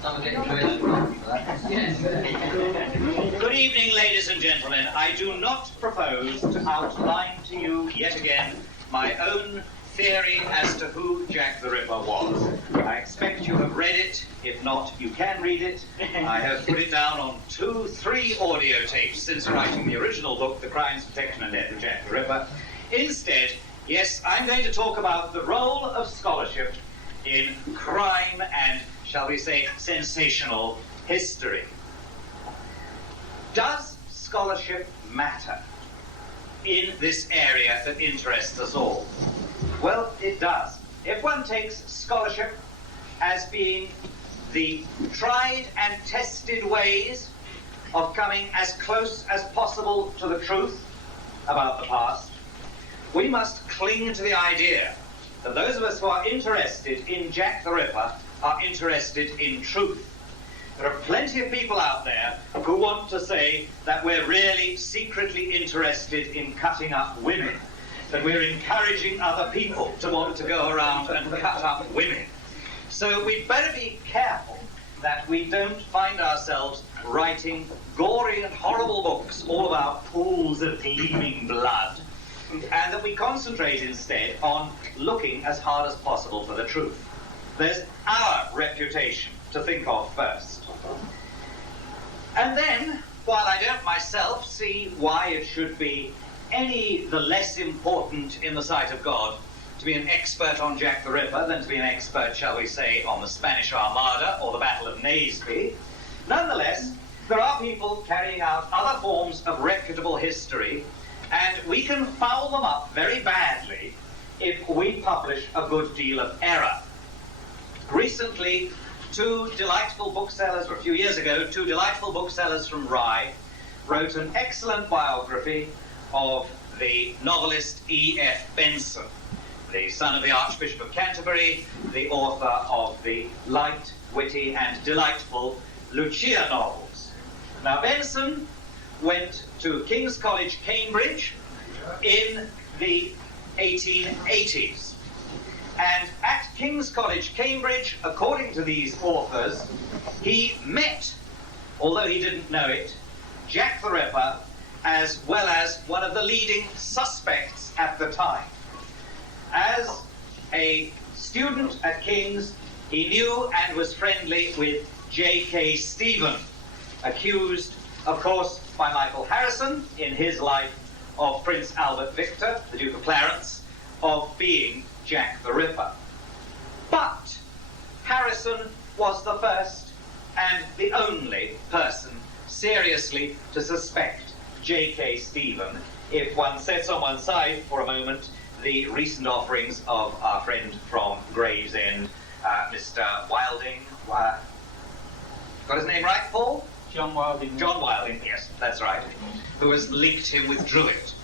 Good evening, ladies and gentlemen. I do not propose to outline to you yet again my own theory as to who Jack the Ripper was. I expect you have read it. If not, you can read it. I have put it down on 3 audio tapes since writing the original book, The Crimes, Protection and Death of Jack the Ripper. Instead, yes, I'm going to talk about the role of scholarship in crime and, shall we say, sensational history. Does scholarship matter in this area that interests us all? Well, it does. If one takes scholarship as being the tried and tested ways of coming as close as possible to the truth about the past, we must cling to the idea that those of us who are interested in Jack the Ripper are interested in truth. There are plenty of people out there who want to say that we're really secretly interested in cutting up women, that we're encouraging other people to want to go around and cut up women. So we'd better be careful that we don't find ourselves writing gory and horrible books all about pools of gleaming blood, and that we concentrate instead on looking as hard as possible for the truth. There's our reputation to think of first. And then, while I don't myself see why it should be any the less important in the sight of God to be an expert on Jack the Ripper than to be an expert, shall we say, on the Spanish Armada or the Battle of Naseby, nonetheless, there are people carrying out other forms of reputable history, and we can foul them up very badly if we publish a good deal of error. Recently, a few years ago, two delightful booksellers from Rye wrote an excellent biography of the novelist E.F. Benson, the son of the Archbishop of Canterbury, the author of the light, witty, and delightful Lucia novels. Now, Benson went to King's College, Cambridge, in the 1880s. And at King's College, Cambridge, according to these authors, he met, although he didn't know it, Jack the Ripper, as well as one of the leading suspects at the time. As a student at King's, he knew and was friendly with J.K. Stephen, accused, of course, by Michael Harrison in his life of Prince Albert Victor, the Duke of Clarence, of being Jack the Ripper. But Harrison was the first and the only person seriously to suspect J.K. Stephen, if one sets on one side for a moment the recent offerings of our friend from Gravesend, Mr. Wilding. Got his name right, Paul? John Wilding. John Wilding, yes, that's right, who has linked him with Druitt.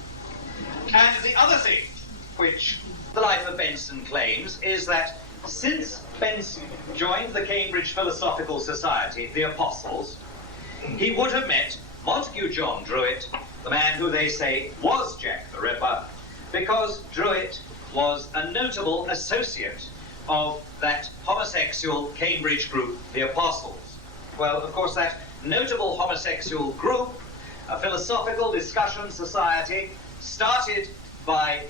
And the other thing which the life of Benson claims is that since Benson joined the Cambridge Philosophical Society, the Apostles, he would have met Montague John Druitt, the man who they say was Jack the Ripper, because Druitt was a notable associate of that homosexual Cambridge group, the Apostles. Well, of course, that notable homosexual group, a philosophical discussion society, started by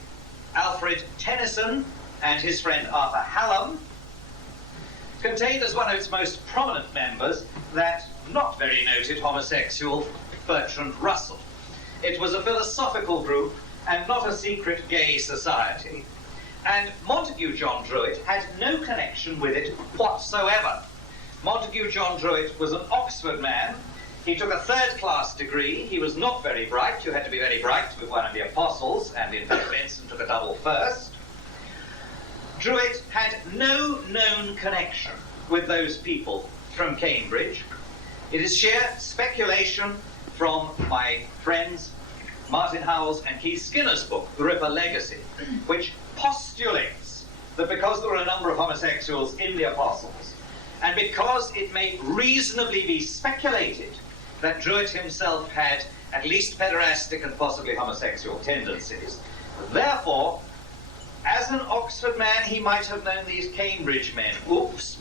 Alfred Tennyson and his friend Arthur Hallam, contained as one of its most prominent members that not very noted homosexual Bertrand Russell. It was a philosophical group and not a secret gay society. And Montague John Druitt had no connection with it whatsoever. Montague John Druitt was an Oxford man. He took a third-class degree. He was not very bright. You had to be very bright to be one of the Apostles, and in fact Benson took a double first. Druitt had no known connection with those people from Cambridge. It is sheer speculation from my friends Martin Howells and Keith Skinner's book, The Ripper Legacy, which postulates that because there were a number of homosexuals in the Apostles, and because it may reasonably be speculated that Druitt himself had at least pederastic and possibly homosexual tendencies, therefore, As an Oxford man, he might have known these Cambridge men. Oops.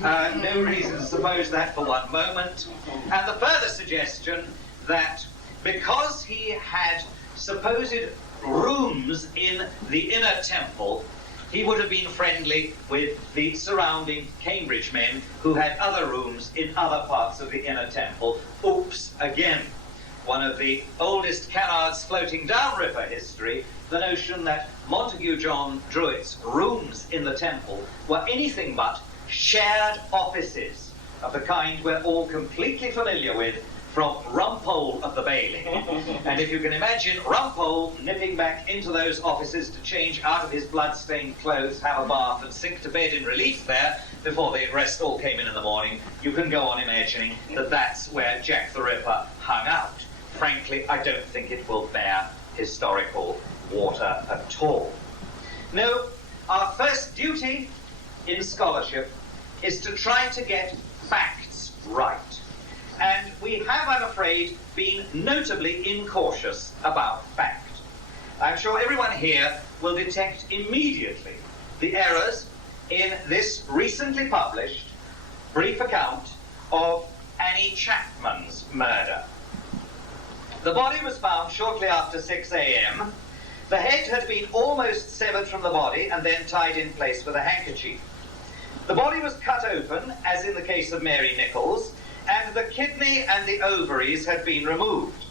No reason to suppose that for one moment. And the further suggestion that because he had supposed rooms in the inner temple, he would have been friendly with the surrounding Cambridge men who had other rooms in other parts of the inner temple. Oops, again. One of the oldest canards floating down river history, the notion that Montague John Druitt's rooms in the temple were anything but shared offices of the kind we're all completely familiar with from Rumpole of the Bailey. And if you can imagine Rumpole nipping back into those offices to change out of his blood-stained clothes, have a bath and sink to bed in relief there before the rest all came in the morning, you can go on imagining that that's where Jack the Ripper hung out. Frankly, I don't think it will bear historical water at all. No, our first duty in scholarship is to try to get facts right. And we have, I'm afraid, been notably incautious about fact. I'm sure everyone here will detect immediately the errors in this recently published brief account of Annie Chapman's murder. The body was found shortly after 6 a.m. The head had been almost severed from the body and then tied in place with a handkerchief. The body was cut open, as in the case of Mary Nichols, and the kidney and the ovaries had been removed.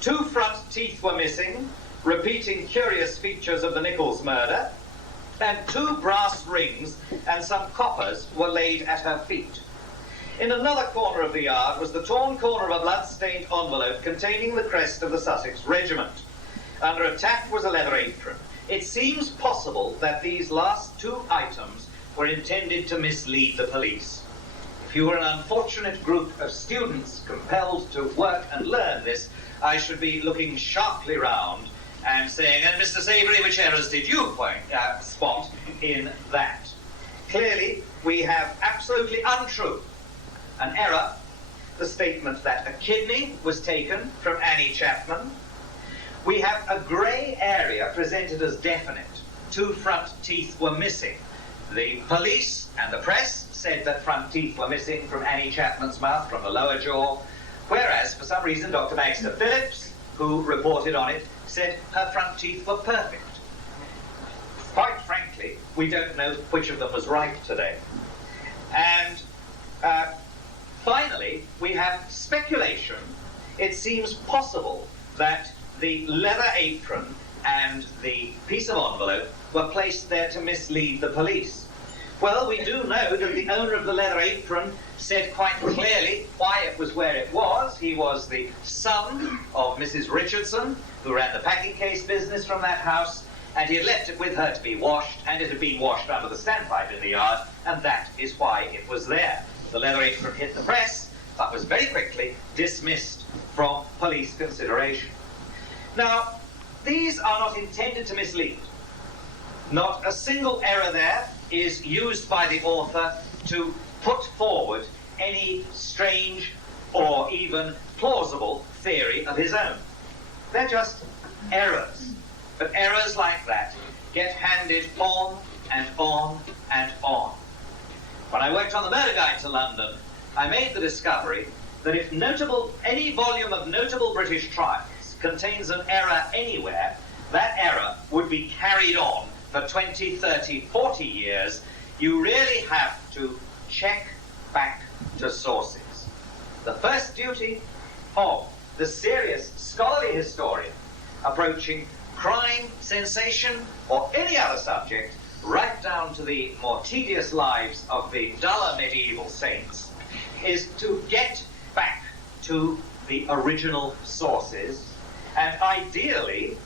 2 front teeth were missing, repeating curious features of the Nichols murder, and 2 brass rings and some coppers were laid at her feet. In another corner of the yard was the torn corner of a blood-stained envelope containing the crest of the Sussex Regiment. Under attack was a leather apron. It seems possible that these last 2 items were intended to mislead the police. If you were an unfortunate group of students compelled to work and learn this, I should be looking sharply round and saying, and Mr. Savory, which errors did you spot in that? Clearly, we have absolutely untrue an error, the statement that a kidney was taken from Annie Chapman. We have a grey area presented as definite. 2 front teeth were missing. The police and the press said that front teeth were missing from Annie Chapman's mouth, from the lower jaw, whereas, for some reason, Dr. Baxter Phillips, who reported on it, said her front teeth were perfect. Quite frankly, we don't know which of them was right today. And finally, we have speculation. It seems possible that the leather apron and the piece of envelope were placed there to mislead the police. Well, we do know that the owner of the leather apron said quite clearly why it was where it was. He was the son of Mrs. Richardson, who ran the packing case business from that house, and he had left it with her to be washed, and it had been washed under the standpipe in the yard, and that is why it was there. The leather apron hit the press, but was very quickly dismissed from police consideration. Now, these are not intended to mislead. Not a single error there is used by the author to put forward any strange or even plausible theory of his own. They're just errors. But errors like that get handed on and on and on. When I worked on the Murder Guide to London, I made the discovery that if any volume of notable British trials contains an error anywhere, that error would be carried on for 20, 30, 40 years. You really have to check back to sources. The first duty of the serious scholarly historian approaching crime, sensation, or any other subject, right down to the more tedious lives of the duller medieval saints, is to get back to the original sources and ideally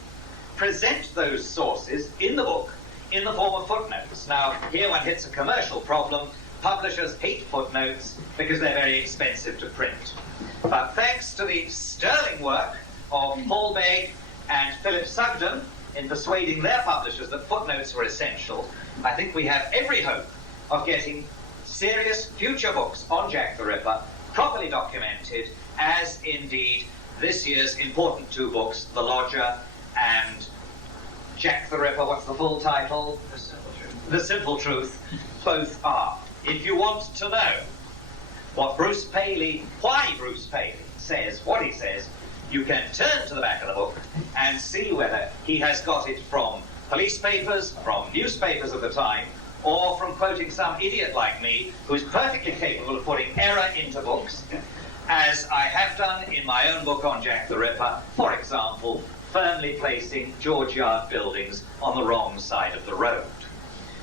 present those sources in the book in the form of footnotes. Now, here one hits a commercial problem. Publishers hate footnotes because they're very expensive to print. But thanks to the sterling work of Paul Begg and Philip Sugden in persuading their publishers that footnotes were essential, I think we have every hope of getting serious future books on Jack the Ripper properly documented, as indeed this year's important 2 books, The Lodger and Jack the Ripper, what's the full title? The Simple Truth. The Simple Truth. Both are. If you want to know why Bruce Paley says what he says, you can turn to the back of the book and see whether he has got it from police papers, from newspapers of the time, or from quoting some idiot like me who is perfectly capable of putting error into books, as I have done in my own book on Jack the Ripper, for example, firmly placing George Yard buildings on the wrong side of the road.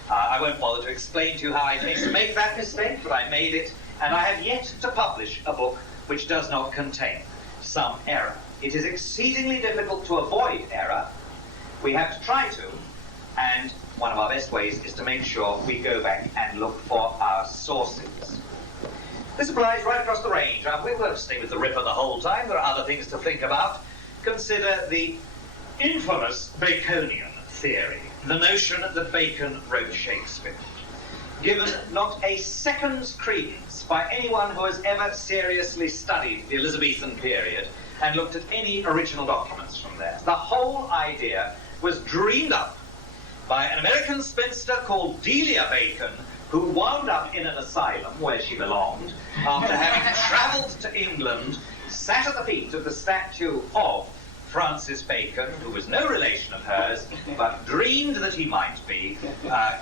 I won't bother to explain to you how I came to make that mistake, but I made it, and I have yet to publish a book which does not contain some error. It is exceedingly difficult to avoid error. We have to try to, and one of our best ways is to make sure we go back and look for our sources. This applies right across the range. We won't stay with the Ripper the whole time. There are other things to think about. Consider the infamous Baconian theory, the notion that Bacon wrote Shakespeare, given not a second's credence by anyone who has ever seriously studied the Elizabethan period and looked at any original documents from there. The whole idea was dreamed up by an American spinster called Delia Bacon, who wound up in an asylum where she belonged after having travelled to England, sat at the feet of the statue of Francis Bacon, who was no relation of hers, but dreamed that he might be,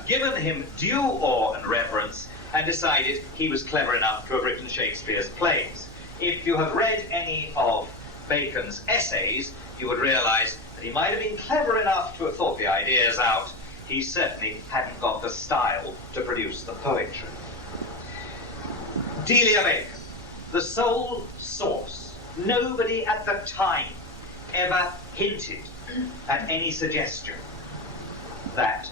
given him due awe and reverence, and decided he was clever enough to have written Shakespeare's plays. If you have read any of Bacon's essays, you would realise that he might have been clever enough to have thought the ideas out. He certainly hadn't got the style to produce the poetry. Delia Bacon, the sole source. Nobody at the time ever hinted at any suggestion that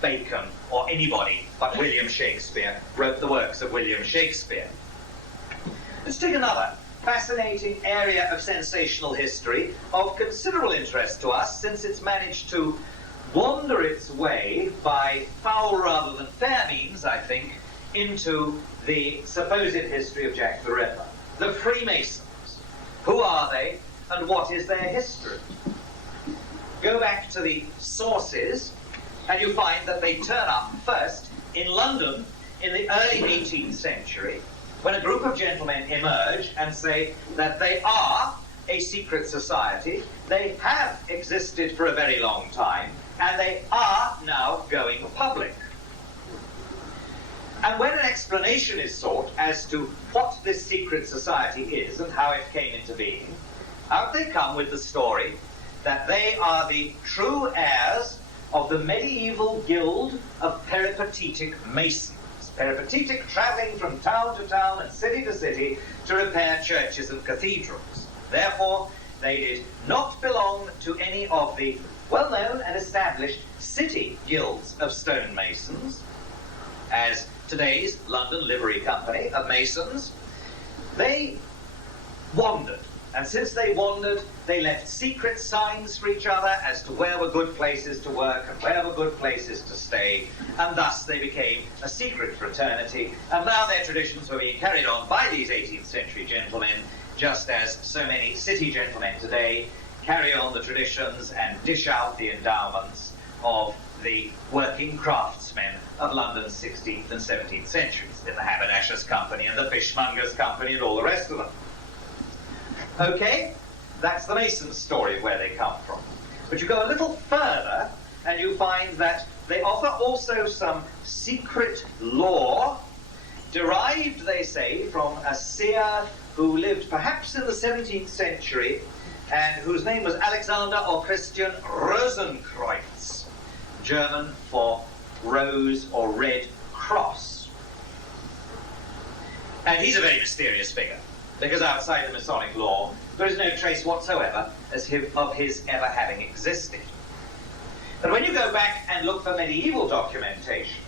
Bacon or anybody but William Shakespeare wrote the works of William Shakespeare. Let's take another fascinating area of sensational history of considerable interest to us, since it's managed to wander its way by foul rather than fair means, I think, into the supposed history of Jack the Ripper. The Freemasons. Who are they, and what is their history? Go back to the sources, and you find that they turn up first in London in the early 18th century, when a group of gentlemen emerge and say that they are a secret society, they have existed for a very long time, and they are now going public. And when an explanation is sought as to what this secret society is and how it came into being, out they come with the story that they are the true heirs of the medieval guild of peripatetic masons. Peripatetic, travelling from town to town and city to city to repair churches and cathedrals. Therefore, they did not belong to any of the well-known and established city guilds of stonemasons, as today's London Livery Company of Masons. They wandered, and since they wandered, they left secret signs for each other as to where were good places to work and where were good places to stay, and thus they became a secret fraternity, and now their traditions were being carried on by these 18th century gentlemen, just as so many city gentlemen today carry on the traditions and dish out the endowments of the working craftsmen of London's 16th and 17th centuries, in the Haberdashers' Company and the Fishmongers' Company and all the rest of them. Okay, that's the Masons' story of where they come from. But you go a little further and you find that they offer also some secret law, derived, they say, from a seer who lived perhaps in the 17th century and whose name was Alexander or Christian Rosenkreuz, German for rose or red cross. And he's a very mysterious figure, because outside the Masonic law, there is no trace whatsoever of his ever having existed. But when you go back and look for medieval documentation,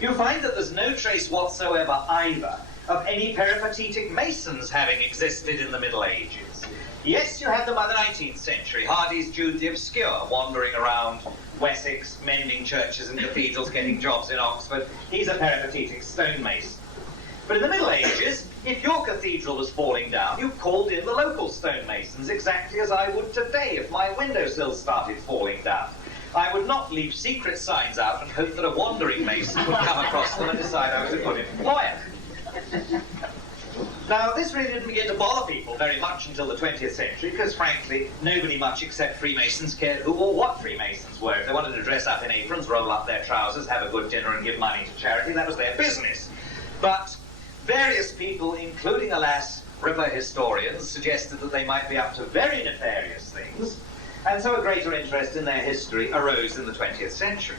you find that there's no trace whatsoever either of any peripatetic masons having existed in the Middle Ages. Yes, you had them by the 19th century, Hardy's Jude the Obscure, wandering around Wessex, mending churches and cathedrals, getting jobs in Oxford. He's a peripatetic stonemason. But in the Middle Ages, if your cathedral was falling down, you called in the local stonemasons, exactly as I would today if my windowsill started falling down. I would not leave secret signs out and hope that a wandering mason would come across them and decide I was a good employer. Now, this really didn't begin to bother people very much until the 20th century, because frankly, nobody much except Freemasons cared who or what Freemasons were. If they wanted to dress up in aprons, roll up their trousers, have a good dinner and give money to charity, that was their business. But various people, including, alas, Ripper historians, suggested that they might be up to very nefarious things, and so a greater interest in their history arose in the 20th century.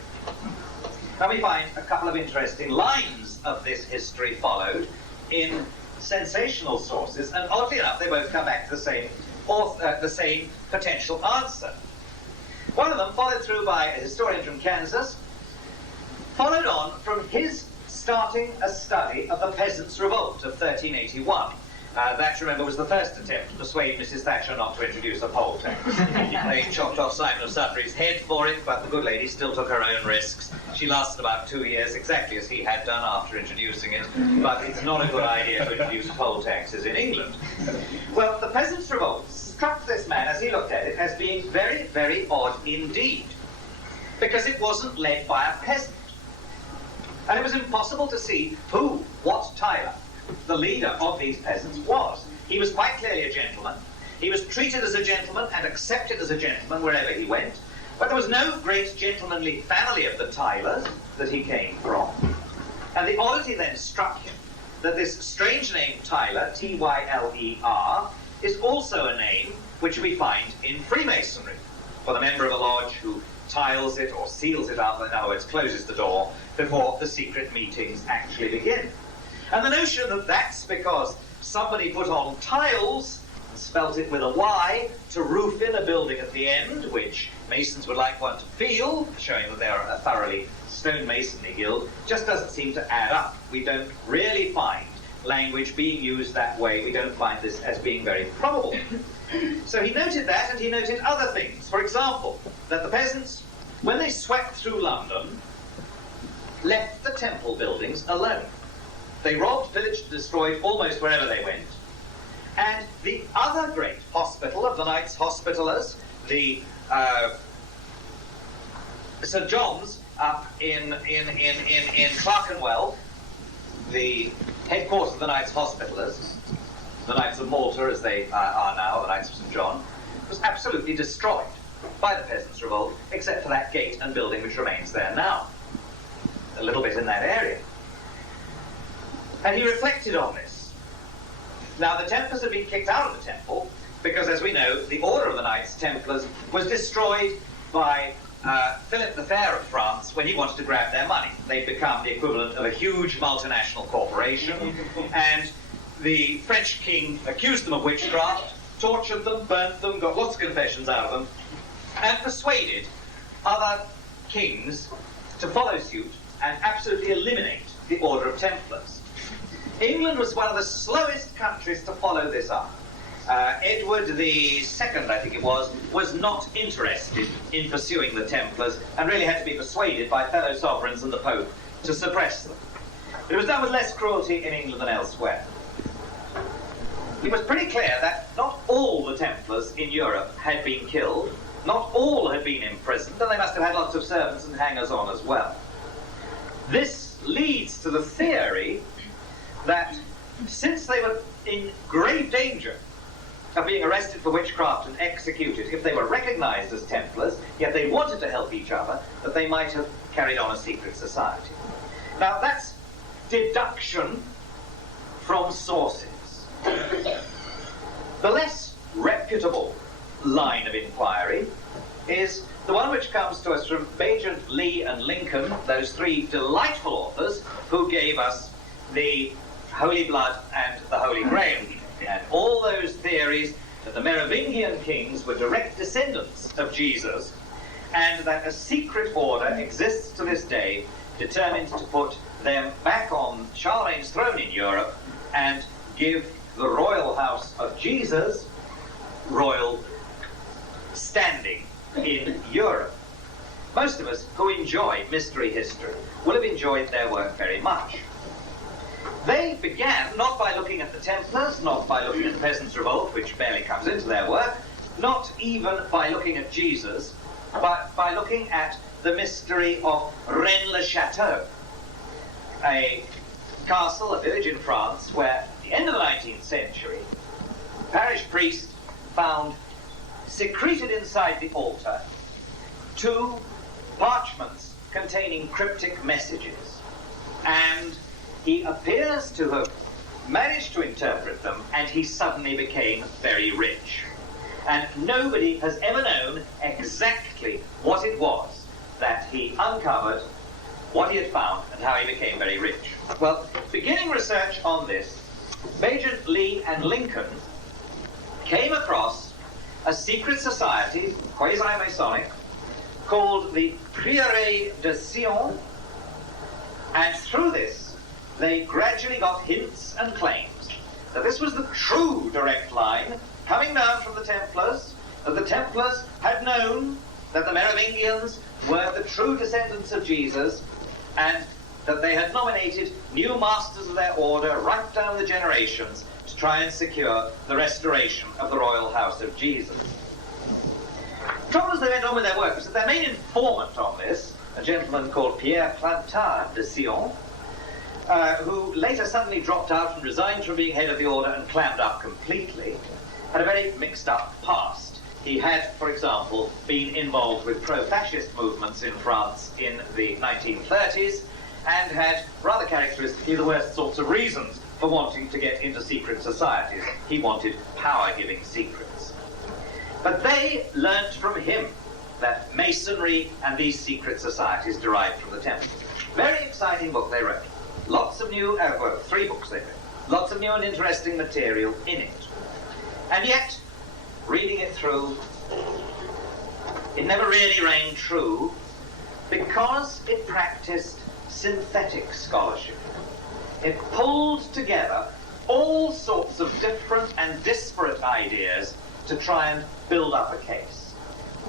Now we find a couple of interesting lines of this history followed in sensational sources, and oddly enough, they both come back to the same potential answer. One of them, followed through by a historian from Kansas, followed on from his starting a study of the Peasants' Revolt of 1381. That, remember, was the first attempt to persuade Mrs. Thatcher not to introduce a poll tax. They chopped off Simon of Sudbury's head for it, but the good lady still took her own risks. She lasted about 2 years, exactly as he had done after introducing it, but it's not a good idea to introduce poll taxes in England. Well, the Peasants' Revolt struck this man, as he looked at it, as being very, very odd indeed, because it wasn't led by a peasant. And it was impossible to see who, what Tyler, the leader of these peasants, was. He was quite clearly a gentleman. He was treated as a gentleman and accepted as a gentleman wherever he went. But there was no great gentlemanly family of the Tylers that he came from. And the oddity then struck him that this strange name Tyler, Tyler, is also a name which we find in Freemasonry, for the member of a lodge who tiles it or seals it up, in other words, closes the door before the secret meetings actually begin. And the notion that that's because somebody put on tiles and spelt it with a Y to roof in a building at the end, which Masons would like one to feel, showing that they're a thoroughly stonemasonry guild, just doesn't seem to add up. We don't really find language being used that way. We don't find this as being very probable. So he noted that, and he noted other things. For example, that the peasants, when they swept through London, left the temple buildings alone. They robbed, pillaged, destroyed almost wherever they went. And the other great hospital of the Knights Hospitallers, the St. John's up in Clerkenwell, the headquarters of the Knights Hospitallers, the Knights of Malta as they are now, the Knights of St. John, was absolutely destroyed by the Peasants' Revolt, except for that gate and building which remains there now, a little bit in that area. And he reflected on this. Now, the Templars had been kicked out of the temple because, as we know, the Order of the Knights Templars was destroyed by Philip the Fair of France when he wanted to grab their money. They'd become the equivalent of a huge multinational corporation, and the French king accused them of witchcraft, tortured them, burnt them, got lots of confessions out of them, and persuaded other kings to follow suit and absolutely eliminate the Order of Templars. England was one of the slowest countries to follow this up. Edward II, I think it was not interested in pursuing the Templars and really had to be persuaded by fellow sovereigns and the Pope to suppress them. But it was done with less cruelty in England than elsewhere. It was pretty clear that not all the Templars in Europe had been killed, not all had been imprisoned, and they must have had lots of servants and hangers-on as well. This leads to the theory that since they were in grave danger of being arrested for witchcraft and executed if they were recognized as Templars, yet they wanted to help each other, that they might have carried on a secret society. Now that's deduction from sources. The less reputable line of inquiry is the one which comes to us from Bagent, Lee, and Lincoln, those three delightful authors who gave us the Holy Blood and the Holy Grail, and all those theories that the Merovingian kings were direct descendants of Jesus, and that a secret order exists to this day determined to put them back on Charlemagne's throne in Europe and give the royal house of Jesus royal standing in Europe. Most of us who enjoy mystery history will have enjoyed their work very much. They began not by looking at the Templars, not by looking at the Peasants' Revolt, which barely comes into their work, not even by looking at Jesus, by looking at the mystery of Rennes-le-Château, a castle, a village in France, where at the end of the 19th century, a parish priest found secreted inside the altar 2 parchments containing cryptic messages. And he appears to have managed to interpret them, and he suddenly became very rich. And nobody has ever known exactly what it was that he uncovered, what he had found, and how he became very rich. Well, beginning research on this, Major Lee and Lincoln came across a secret society, quasi-Masonic, called the Prieuré de Sion, and through this they gradually got hints and claims that this was the true direct line coming down from the Templars, that the Templars had known that the Merovingians were the true descendants of Jesus, and that they had nominated new masters of their order right down the generations to try and secure the restoration of the royal house of Jesus. The trouble as they went on with their work was that their main informant on this, a gentleman called Pierre Plantard de Sion, who later suddenly dropped out and resigned from being head of the order and clammed up completely, had a very mixed up past. He had, for example, been involved with pro-fascist movements in France in the 1930s, and had, rather characteristically, the worst sorts of reasons for wanting to get into secret societies. He wanted power-giving secrets. But they learnt from him that Masonry and these secret societies derived from the Temple. Very exciting book they wrote. Lots of new, 3 books they wrote. Lots of new and interesting material in it. And yet, reading it through, it never really rang true because it practiced synthetic scholarship. It pulled together all sorts of different and disparate ideas to try and build up a case.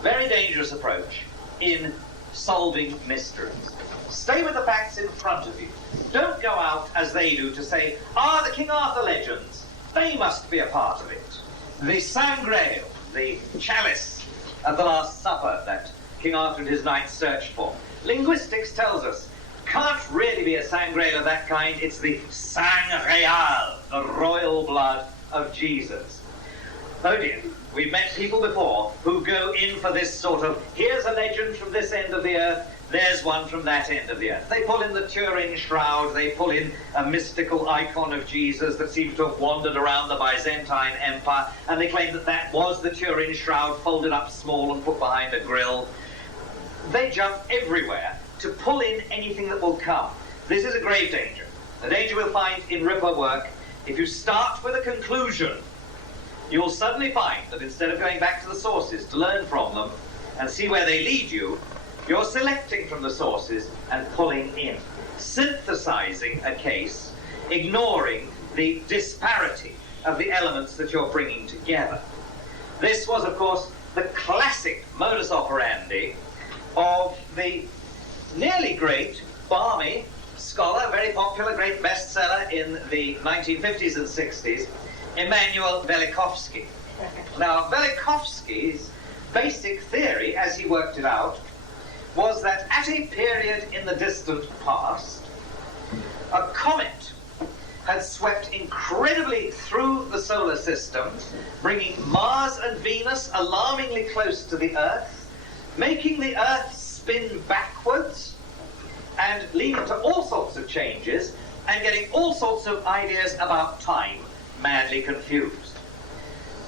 Very dangerous approach in solving mysteries. Stay with the facts in front of you. Don't go out, as they do, to say, the King Arthur legends, they must be a part of it. The Saint Grail, the chalice of the Last Supper that King Arthur and his knights searched for. Linguistics tells us, can't really be a Saint Grail of that kind, it's the Sang Real, the royal blood of Jesus. Oh dear, we've met people before who go in for this sort of, here's a legend from this end of the earth, there's one from that end of the earth. They pull in the Turin shroud, they pull in a mystical icon of Jesus that seems to have wandered around the Byzantine Empire, and they claim that that was the Turin shroud folded up small and put behind a grill. They jump everywhere to pull in anything that will come. This is a grave danger. A danger we'll find in Ripper work. If you start with a conclusion, you'll suddenly find that instead of going back to the sources to learn from them and see where they lead you, you're selecting from the sources and pulling in, synthesizing a case, ignoring the disparity of the elements that you're bringing together. This was, of course, the classic modus operandi of the nearly great, balmy scholar, very popular, great bestseller in the 1950s and 60s, Immanuel Velikovsky. Now, Velikovsky's basic theory, as he worked it out, was that at a period in the distant past, a comet had swept incredibly through the solar system, bringing Mars and Venus alarmingly close to the Earth, making the Earth spin backwards, and leading to all sorts of changes, and getting all sorts of ideas about time madly confused.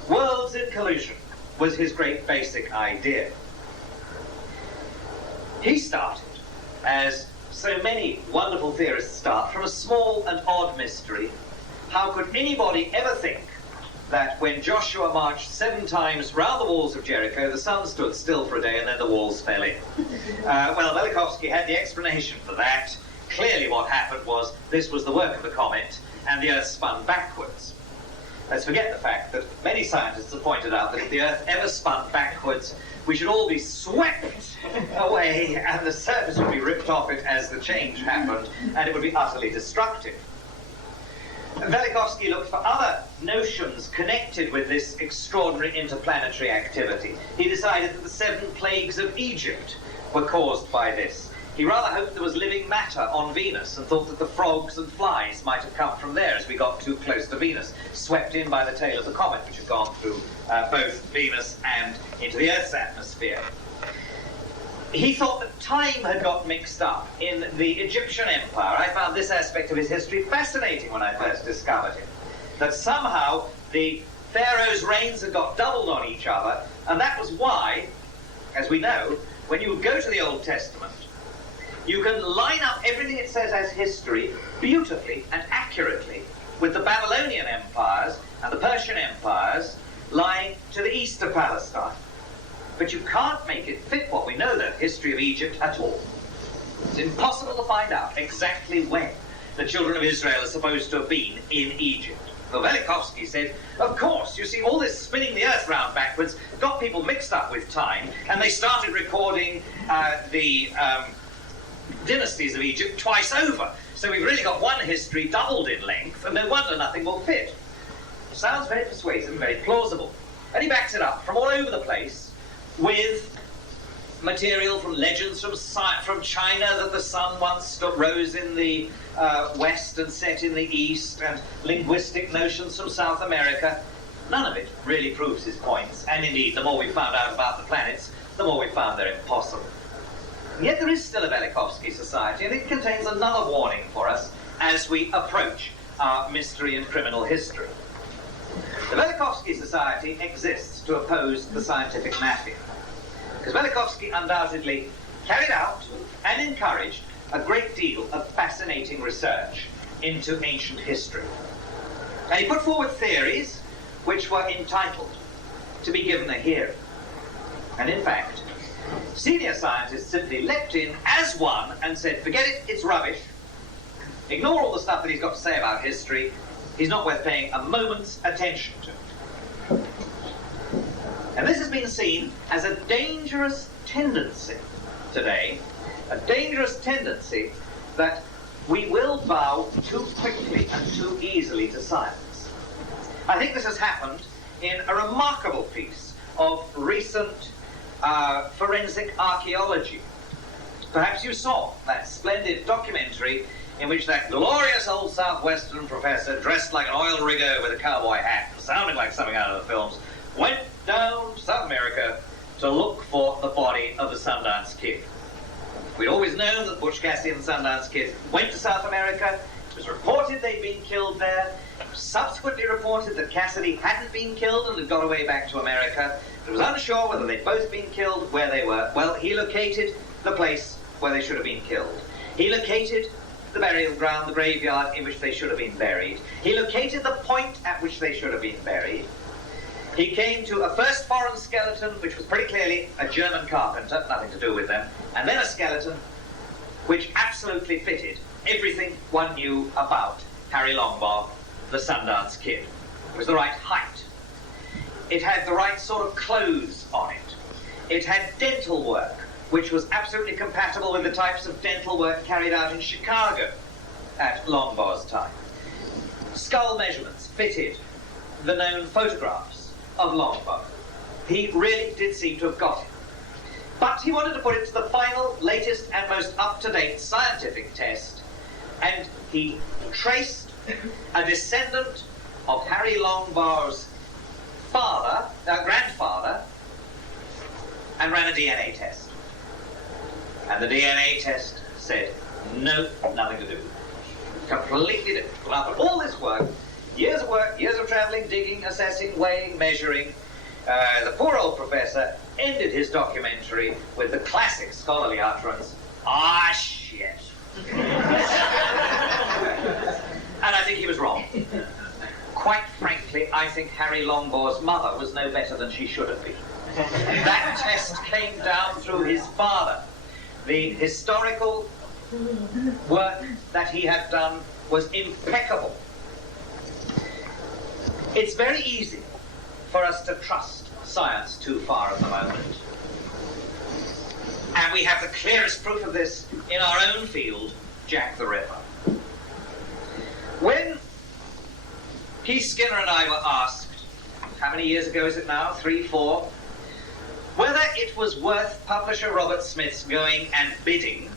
Worlds in collision was his great basic idea. He started, as so many wonderful theorists start, from a small and odd mystery. How could anybody ever think that when Joshua marched 7 times round the walls of Jericho, the sun stood still for a day and then the walls fell in? Well, Velikovsky had the explanation for that. Clearly what happened was this was the work of the comet and the Earth spun backwards. Let's forget the fact that many scientists have pointed out that if the Earth ever spun backwards, we should all be swept away and the surface would be ripped off it as the change happened, and it would be utterly destructive. Velikovsky looked for other notions connected with this extraordinary interplanetary activity. He decided that the 7 plagues of Egypt were caused by this. He rather hoped there was living matter on Venus and thought that the frogs and flies might have come from there as we got too close to Venus, swept in by the tail of the comet, which had gone through both Venus and into the Earth's atmosphere. He thought that time had got mixed up in the Egyptian empire. I found this aspect of his history fascinating when I first discovered it. That somehow the pharaohs' reigns had got doubled on each other, and that was why, as we know, when you go to the Old Testament, you can line up everything it says as history beautifully and accurately with the Babylonian empires and the Persian empires lying to the east of Palestine. But you can't make it fit what we know the history of Egypt at all. It's impossible to find out exactly when the children of Israel are supposed to have been in Egypt. Well, Velikovsky said, of course, you see, all this spinning the earth round backwards got people mixed up with time, and they started recording the dynasties of Egypt twice over. So we've really got one history doubled in length, and no wonder nothing will fit. Sounds very persuasive, very plausible. And he backs it up from all over the place with material from legends from China that the sun once rose in the west and set in the east, and linguistic notions from South America. None of it really proves his points, and indeed, the more we found out about the planets, the more we found they're impossible. And yet there is still a Velikovsky Society, and it contains another warning for us as we approach our mystery and criminal history. The Velikovsky Society exists to oppose the scientific mafia, because Velikovsky undoubtedly carried out and encouraged a great deal of fascinating research into ancient history. And he put forward theories which were entitled to be given a hearing. And in fact, senior scientists simply leapt in as one and said, forget it, it's rubbish. Ignore all the stuff that he's got to say about history. He's not worth paying a moment's attention to. And this has been seen as a dangerous tendency today, a dangerous tendency that we will bow too quickly and too easily to science. I think this has happened in a remarkable piece of recent forensic archaeology. Perhaps you saw that splendid documentary in which that glorious old Southwestern professor, dressed like an oil rigger with a cowboy hat, sounding like something out of the films, went down to South America to look for the body of the Sundance Kid. We'd always known that Butch Cassidy and the Sundance Kid went to South America. It was reported they'd been killed there. It was subsequently reported that Cassidy hadn't been killed and had got away back to America. It was unsure whether they'd both been killed, where they were. Well, he located the place where they should have been killed. He located the burial ground, the graveyard in which they should have been buried. He located the point at which they should have been buried. He came to a first foreign skeleton, which was pretty clearly a German carpenter, nothing to do with them, and then a skeleton which absolutely fitted everything one knew about Harry Longbar, the Sundance Kid. It was the right height. It had the right sort of clothes on it. It had dental work, which was absolutely compatible with the types of dental work carried out in Chicago at Longbar's time. Skull measurements fitted the known photographs of Longbar. He really did seem to have got it. But he wanted to put it to the final, latest and most up-to-date scientific test, and he traced a descendant of Harry Longbar's grandfather, and ran a DNA test. And the DNA test said, no, nothing to do. Completely different. Well, after all this work, years of travelling, digging, assessing, weighing, measuring, the poor old professor ended his documentary with the classic scholarly utterance, ah, shit. And I think he was wrong. Quite frankly, I think Harry Longbar's mother was no better than she should have been. That test came down through his father. The historical work that he had done was impeccable. It's very easy for us to trust science too far at the moment. And we have the clearest proof of this in our own field, Jack the Ripper. When Keith Skinner and I were asked, how many years ago is it now? 3, 4? Whether it was worth publisher Robert Smith's going and bidding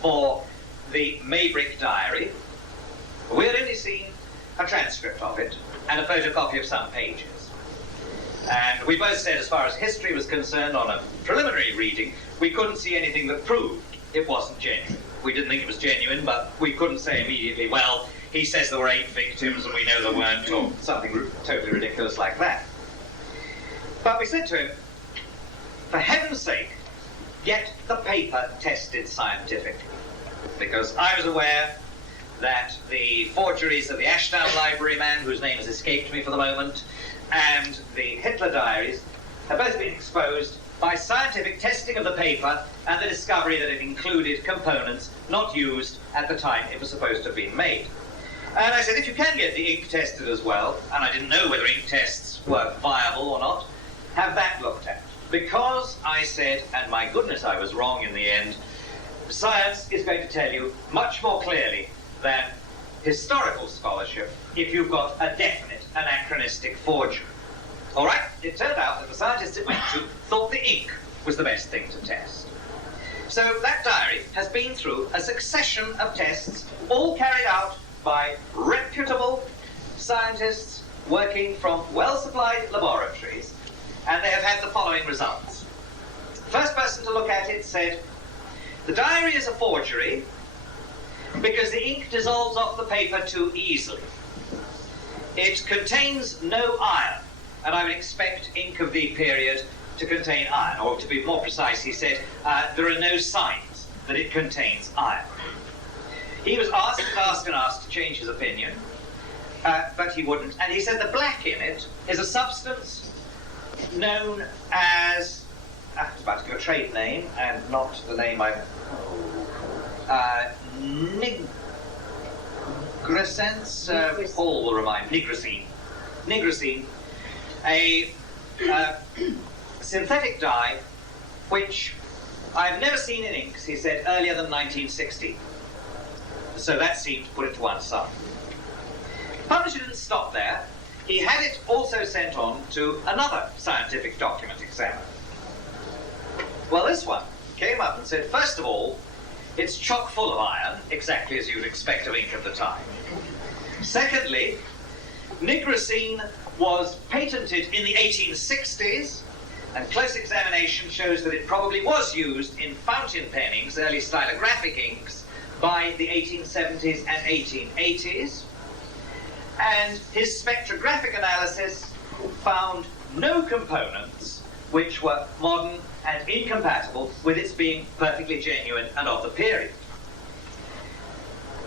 for the Maybrick diary. We had only seen a transcript of it and a photocopy of some pages. And we both said, as far as history was concerned, on a preliminary reading, we couldn't see anything that proved it wasn't genuine. We didn't think it was genuine, but we couldn't say immediately, well, he says there were 8 victims and we know there weren't, or something totally ridiculous like that. But we said to him, for heaven's sake, get the paper tested scientifically. Because I was aware that the forgeries of the Ashdown Library man, whose name has escaped me for the moment, and the Hitler diaries have both been exposed by scientific testing of the paper and the discovery that it included components not used at the time it was supposed to have been made. And I said, if you can get the ink tested as well, and I didn't know whether ink tests were viable or not, have that looked at. Because I said, and my goodness I was wrong in the end, science is going to tell you much more clearly than historical scholarship if you've got a definite anachronistic forgery. All right, it turned out that the scientists it went to thought the ink was the best thing to test. So that diary has been through a succession of tests, all carried out by reputable scientists working from well-supplied laboratories, and they have had the following results. The first person to look at it said, the diary is a forgery because the ink dissolves off the paper too easily. It contains no iron, and I would expect ink of the period to contain iron, or to be more precise, he said, there are no signs that it contains iron. He was asked and asked and asked to change his opinion, but he wouldn't, and he said the black in it is a substance known as, I was about to give a trade name, and not the name Nigrescence, Paul will remind, Nigrosine. Nigrosine, a synthetic dye which I've never seen in inks, he said, earlier than 1960. So that seemed to put it to one side. The publisher didn't stop there. He had it also sent on to another scientific document examiner. Well, this one came up and said, first of all, it's chock full of iron, exactly as you'd expect of ink of the time. Secondly, Nigrosine was patented in the 1860s, and close examination shows that it probably was used in fountain pen inks, early stylographic inks, by the 1870s and 1880s. And his spectrographic analysis found no components which were modern and incompatible with its being perfectly genuine and of the period.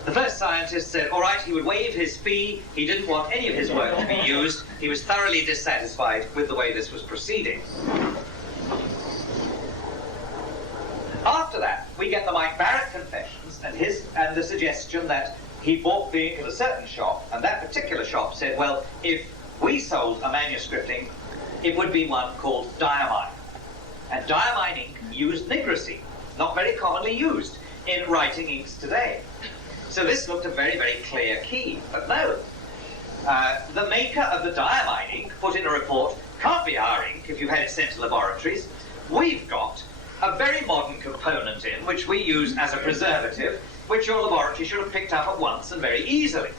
The first scientist said, all right, he would waive his fee. He didn't want any of his work to be used. He was thoroughly dissatisfied with the way this was proceeding. After that, we get the Mike Barrett confessions and the suggestion that he bought the ink at a certain shop, and that particular shop said, well, if we sold a manuscript ink, it would be one called diamine. And diamine ink used nigrosine, not very commonly used in writing inks today. So this looked a very, very clear key. But no, the maker of the diamine ink put in a report, can't be our ink if you had it sent to laboratories. We've got a very modern component in which we use as a preservative, which your laboratory should have picked up at once and very easily.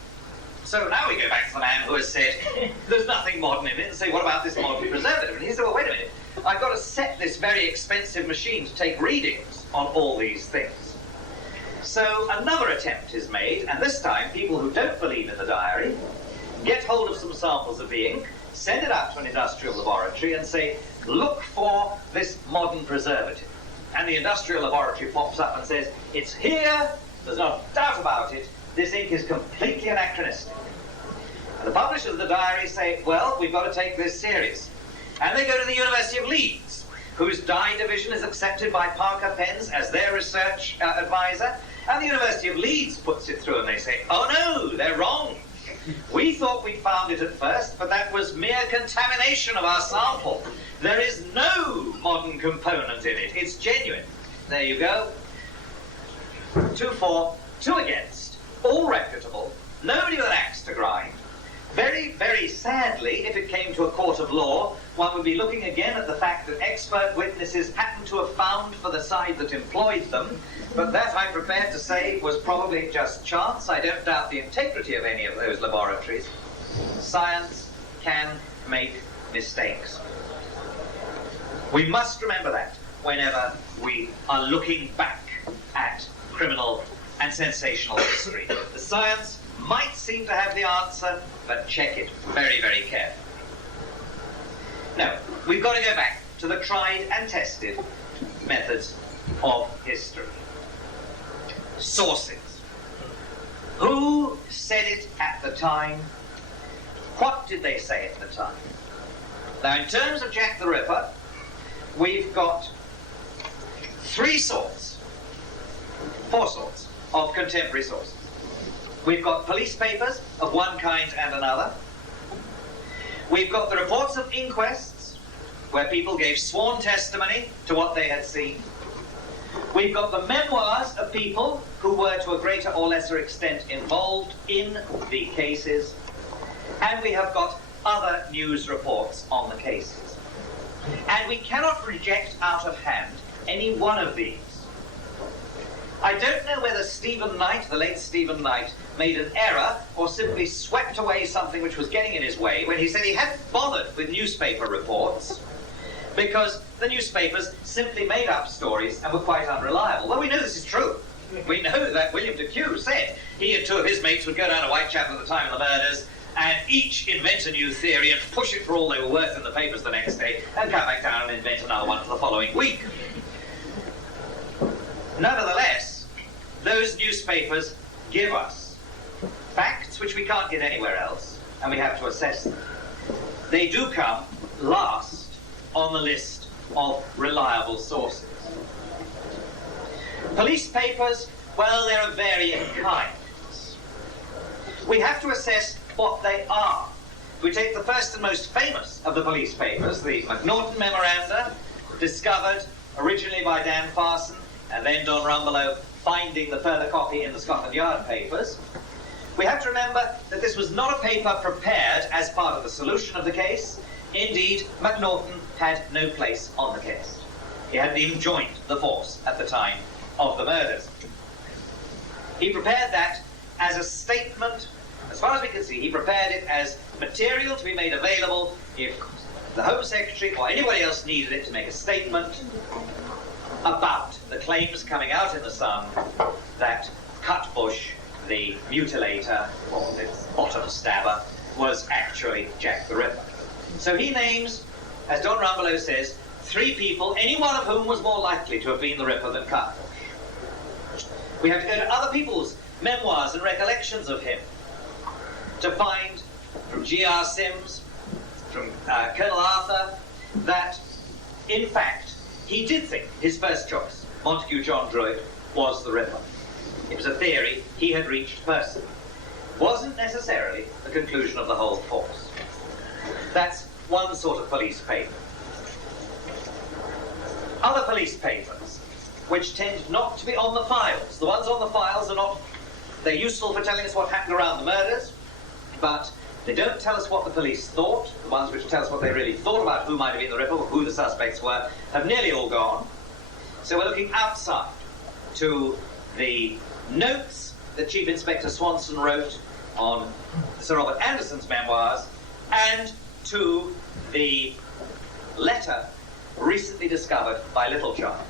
So now we go back to the man who has said, there's nothing modern in it, and say, what about this modern preservative? And he said, well, wait a minute, I've got to set this very expensive machine to take readings on all these things. So another attempt is made, and this time people who don't believe in the diary get hold of some samples of the ink, send it out to an industrial laboratory and say, look for this modern preservative. And the industrial laboratory pops up and says, it's here, there's no doubt about it, this ink is completely anachronistic. And the publishers of the diary say, well, we've got to take this serious. And they go to the University of Leeds, whose dye division is accepted by Parker Pens as their research advisor. And the University of Leeds puts it through and they say, oh no, they're wrong. We thought we found it at first, but that was mere contamination of our sample. There is no modern component in it. It's genuine. There you go. 2 for, 2 against. All reputable. Nobody with an axe to grind. Very, very sadly, if it came to a court of law, one would be looking again at the fact that expert witnesses happened to have found for the side that employed them, but that, I'm prepared to say, was probably just chance. I don't doubt the integrity of any of those laboratories. Science can make mistakes. We must remember that whenever we are looking back at criminal and sensational history. The science might seem to have the answer, but check it very, very carefully. Now, we've got to go back to the tried and tested methods of history. Sources. Who said it at the time? What did they say at the time? Now, in terms of Jack the Ripper, we've got four sorts of contemporary sources. We've got police papers of one kind and another. We've got the reports of inquests, where people gave sworn testimony to what they had seen. We've got the memoirs of people who were to a greater or lesser extent involved in the cases. And we have got other news reports on the cases. And we cannot reject out of hand any one of these. I don't know whether Stephen Knight, the late Stephen Knight, made an error or simply swept away something which was getting in his way when he said he hadn't bothered with newspaper reports because the newspapers simply made up stories and were quite unreliable. Well, we know this is true. We know that William de Q said he and two of his mates would go down to Whitechapel at the time of the murders and each invent a new theory and push it for all they were worth in the papers the next day and come back down and invent another one for the following week. Nevertheless, those newspapers give us facts which we can't get anywhere else, and we have to assess them. They do come last on the list of reliable sources. Police papers, well, there are varying kinds. We have to assess what they are. We take the first and most famous of the police papers, the Macnaghten Memoranda, discovered originally by Dan Farson, and then Don Rumbelow finding the further copy in the Scotland Yard papers. We have to remember that this was not a paper prepared as part of the solution of the case. Indeed, Macnaghten had no place on the case. He hadn't even joined the force at the time of the murders. He prepared that as a statement. As far as we can see, he prepared it as material to be made available if the Home Secretary or anybody else needed it to make a statement about the claims coming out in the Sun that Cutbush, the mutilator, or the bottom stabber, was actually Jack the Ripper. So he names, as Don Rumbelow says, 3 people, any one of whom was more likely to have been the Ripper than Cutbush. We have to go to other people's memoirs and recollections of him to find, from G.R. Sims, from Colonel Arthur, that, in fact, he did think his first choice, Montague John Druitt, was the Ripper. It was a theory he had reached personally. Wasn't necessarily the conclusion of the whole force. That's one sort of police paper. Other police papers, which tend not to be on the files. The ones on the files are not, they're useful for telling us what happened around the murders, but they don't tell us what the police thought. The ones which tell us what they really thought about who might have been the Ripper, or who the suspects were, have nearly all gone. So we're looking outside to the notes that Chief Inspector Swanson wrote on Sir Robert Anderson's memoirs, and to the letter recently discovered by Littlechild.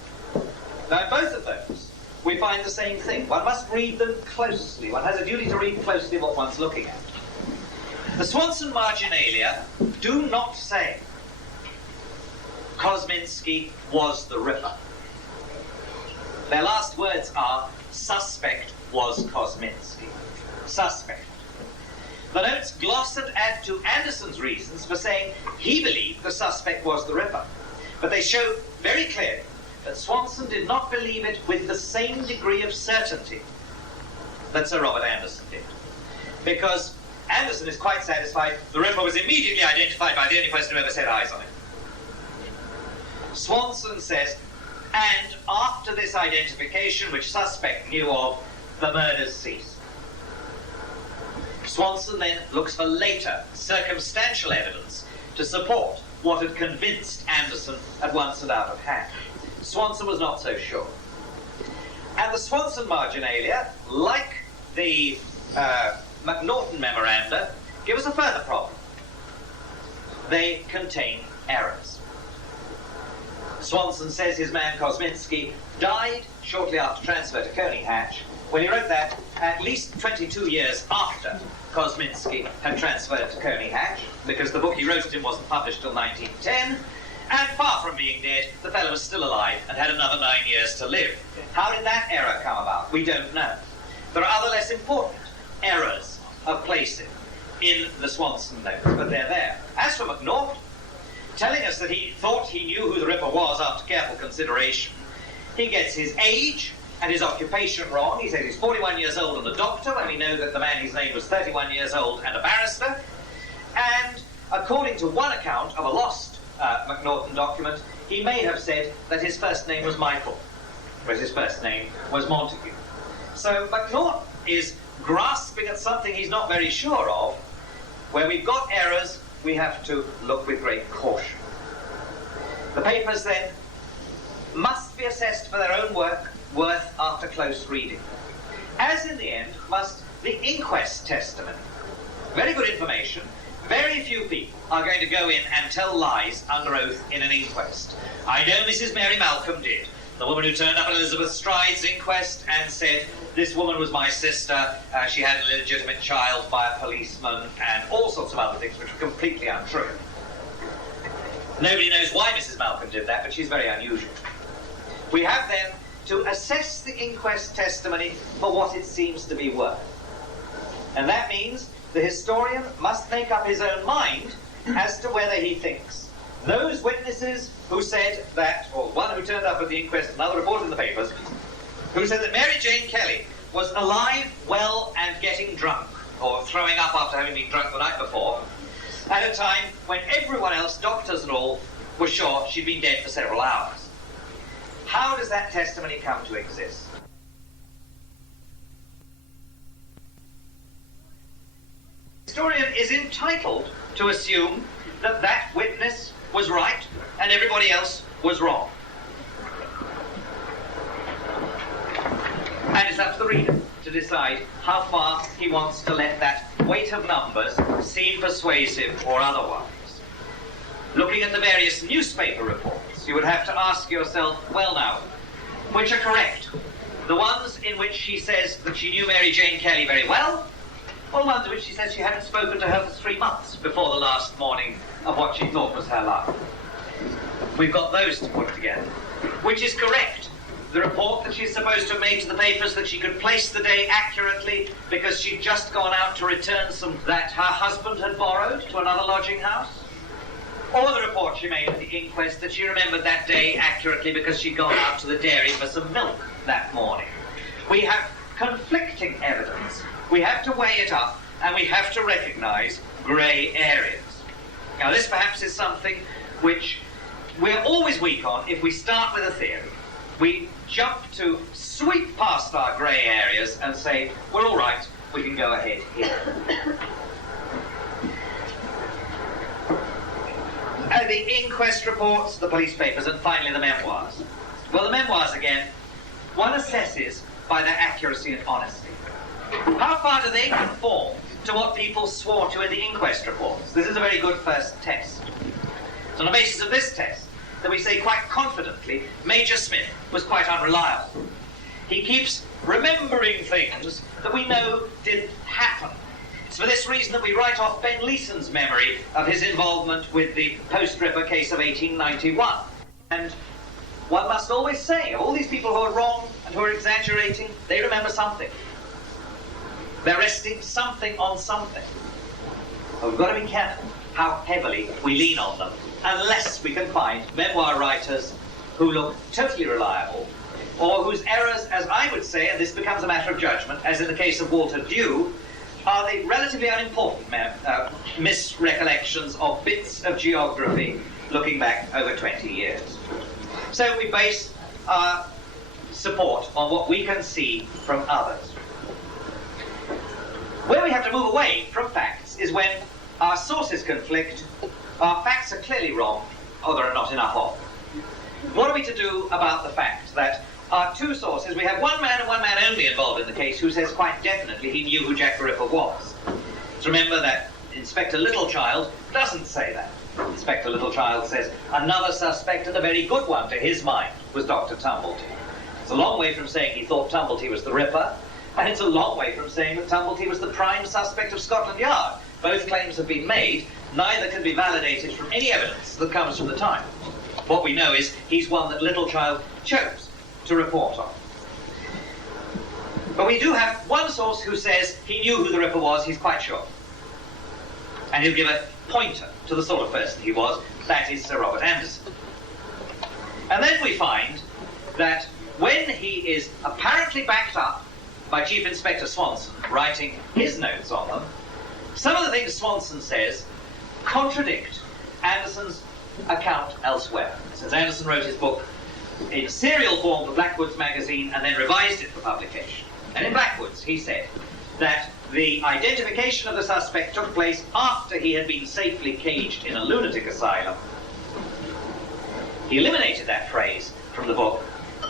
Now, in both of those, we find the same thing. One must read them closely. One has a duty to read closely what one's looking at. The Swanson marginalia do not say Kosminski was the Ripper. Their last words are, suspect was Kosminski. Suspect. The notes gloss and add to Anderson's reasons for saying he believed the suspect was the Ripper. But they show very clearly that Swanson did not believe it with the same degree of certainty that Sir Robert Anderson did. Because Anderson is quite satisfied the Ripper was immediately identified by the only person who ever set eyes on it. Swanson says, and after this identification, which suspect knew of, the murders ceased. Swanson then looks for later circumstantial evidence to support what had convinced Anderson at once and out of hand. Swanson was not so sure. And the Swanson marginalia, like the McNaughton memoranda, give us a further problem. They contain errors. Swanson says his man Kosminski died shortly after transfer to Coney Hatch. Well, he wrote that at least 22 years after Kosminski had transferred to Coney Hatch, because the book he wrote him wasn't published till 1910, and far from being dead, the fellow was still alive and had another 9 years to live. How did that error come about? We don't know. There are other less important errors of placing in the Swanson notes, but they're there. As for McNaughton, telling us that he thought he knew who the Ripper was after careful consideration, he gets his age and his occupation wrong. He says he's 41 years old and a doctor, when we know that the man he's named was 31 years old and a barrister. And according to one account of a lost McNaughton document, he may have said that his first name was Michael, whereas his first name was Montague. So McNaughton is grasping at something he's not very sure of. Where we've got errors, we have to look with great caution. The papers then must be assessed for their own worth after close reading. As in the end must the inquest testimony. Very good information. Very few people are going to go in and tell lies under oath in an inquest. I know Mrs. Mary Malcolm did. The woman who turned up at Elizabeth Stride's inquest and said, this woman was my sister, she had an illegitimate child by a policeman, and all sorts of other things which were completely untrue. Nobody knows why Mrs. Malcolm did that, but she's very unusual. We have then to assess the inquest testimony for what it seems to be worth. And that means the historian must make up his own mind as to whether he thinks those witnesses who said that, or one who turned up at the inquest, another report in the papers, who said that Mary Jane Kelly was alive, well, and getting drunk, or throwing up after having been drunk the night before, at a time when everyone else, doctors and all, were sure she'd been dead for several hours. How does that testimony come to exist? The historian is entitled to assume that that witness was right and everybody else was wrong. And it's up to the reader to decide how far he wants to let that weight of numbers seem persuasive or otherwise. Looking at the various newspaper reports, you would have to ask yourself, well now, which are correct? The ones in which she says that she knew Mary Jane Kelly very well, or the ones in which she says she hadn't spoken to her for 3 months before the last morning of what she thought was her life? We've got those to put together. Which is correct? The report that she's supposed to have made to the papers that she could place the day accurately because she'd just gone out to return some that her husband had borrowed to another lodging house? Or the report she made at the inquest that she remembered that day accurately because she'd gone out to the dairy for some milk that morning? We have conflicting evidence. We have to weigh it up, and we have to recognize grey areas. Now, this perhaps is something which we're always weak on if we start with a theory. We jump to sweep past our grey areas and say, we're all right, we can go ahead here. The inquest reports, the police papers, and finally the memoirs. Well, the memoirs, again, one assesses by their accuracy and honesty. How far do they conform to what people swore to in the inquest reports? This is a very good first test. So on the basis of this test, that we say quite confidently, Major Smith was quite unreliable. He keeps remembering things that we know didn't happen. It's for this reason that we write off Ben Leeson's memory of his involvement with the post-Ripper case of 1891. And one must always say, of all these people who are wrong and who are exaggerating, they remember something. They're resting something on something. And we've got to be careful how heavily we lean on them, unless we can find memoir writers who look totally reliable, or whose errors, as I would say, and this becomes a matter of judgment, as in the case of Walter Dew, are the relatively unimportant misrecollections of bits of geography looking back over 20 years. So we base our support on what we can see from others. Where we have to move away from facts is when our sources conflict, our facts are clearly wrong, or there are not enough of them. What are we to do about the fact that our two sources, we have one man and one man only involved in the case who says quite definitely he knew who Jack the Ripper was? So remember that Inspector Littlechild doesn't say that. Inspector Littlechild says another suspect, and a very good one to his mind, was Dr. Tumblety. It's a long way from saying he thought Tumblety was the Ripper, and it's a long way from saying that Tumblety was the prime suspect of Scotland Yard. Both claims have been made, neither can be validated from any evidence that comes from the time. What we know is he's one that Littlechild chose to report on. But we do have one source who says he knew who the Ripper was, he's quite sure. And he'll give a pointer to the sort of person he was, that is Sir Robert Anderson. And then we find that when he is apparently backed up by Chief Inspector Swanson, writing his notes on them, some of the things Swanson says contradict Anderson's account elsewhere. Since Anderson wrote his book in serial form for Blackwood's magazine and then revised it for publication. And in Blackwood's he said that the identification of the suspect took place after he had been safely caged in a lunatic asylum. He eliminated that phrase from the book.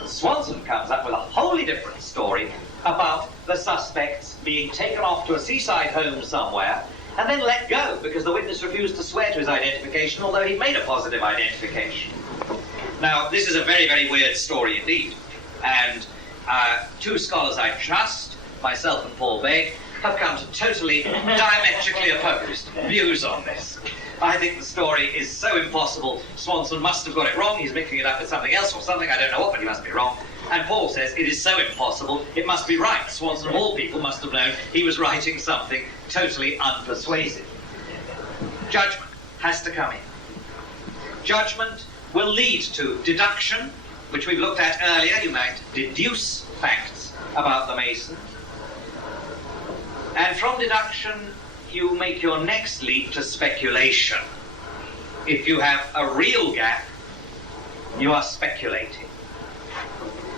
Swanson comes up with a wholly different story about the suspects being taken off to a seaside home somewhere and then let go because the witness refused to swear to his identification, although he'd made a positive identification. Now, this is a very, very weird story indeed, and two scholars I trust, myself and Paul Begg, have come to totally diametrically opposed views on this. I think the story is so impossible, Swanson must have got it wrong, he's mixing it up with something else or something, I don't know what, but he must be wrong. And Paul says it is so impossible, it must be right. Swanson, of all people, must have known he was writing something totally unpersuasive. Judgment has to come in. Judgment will lead to deduction, which we've looked at earlier. You might deduce facts about the Mason. And from deduction, you make your next leap to speculation. If you have a real gap, you are speculating.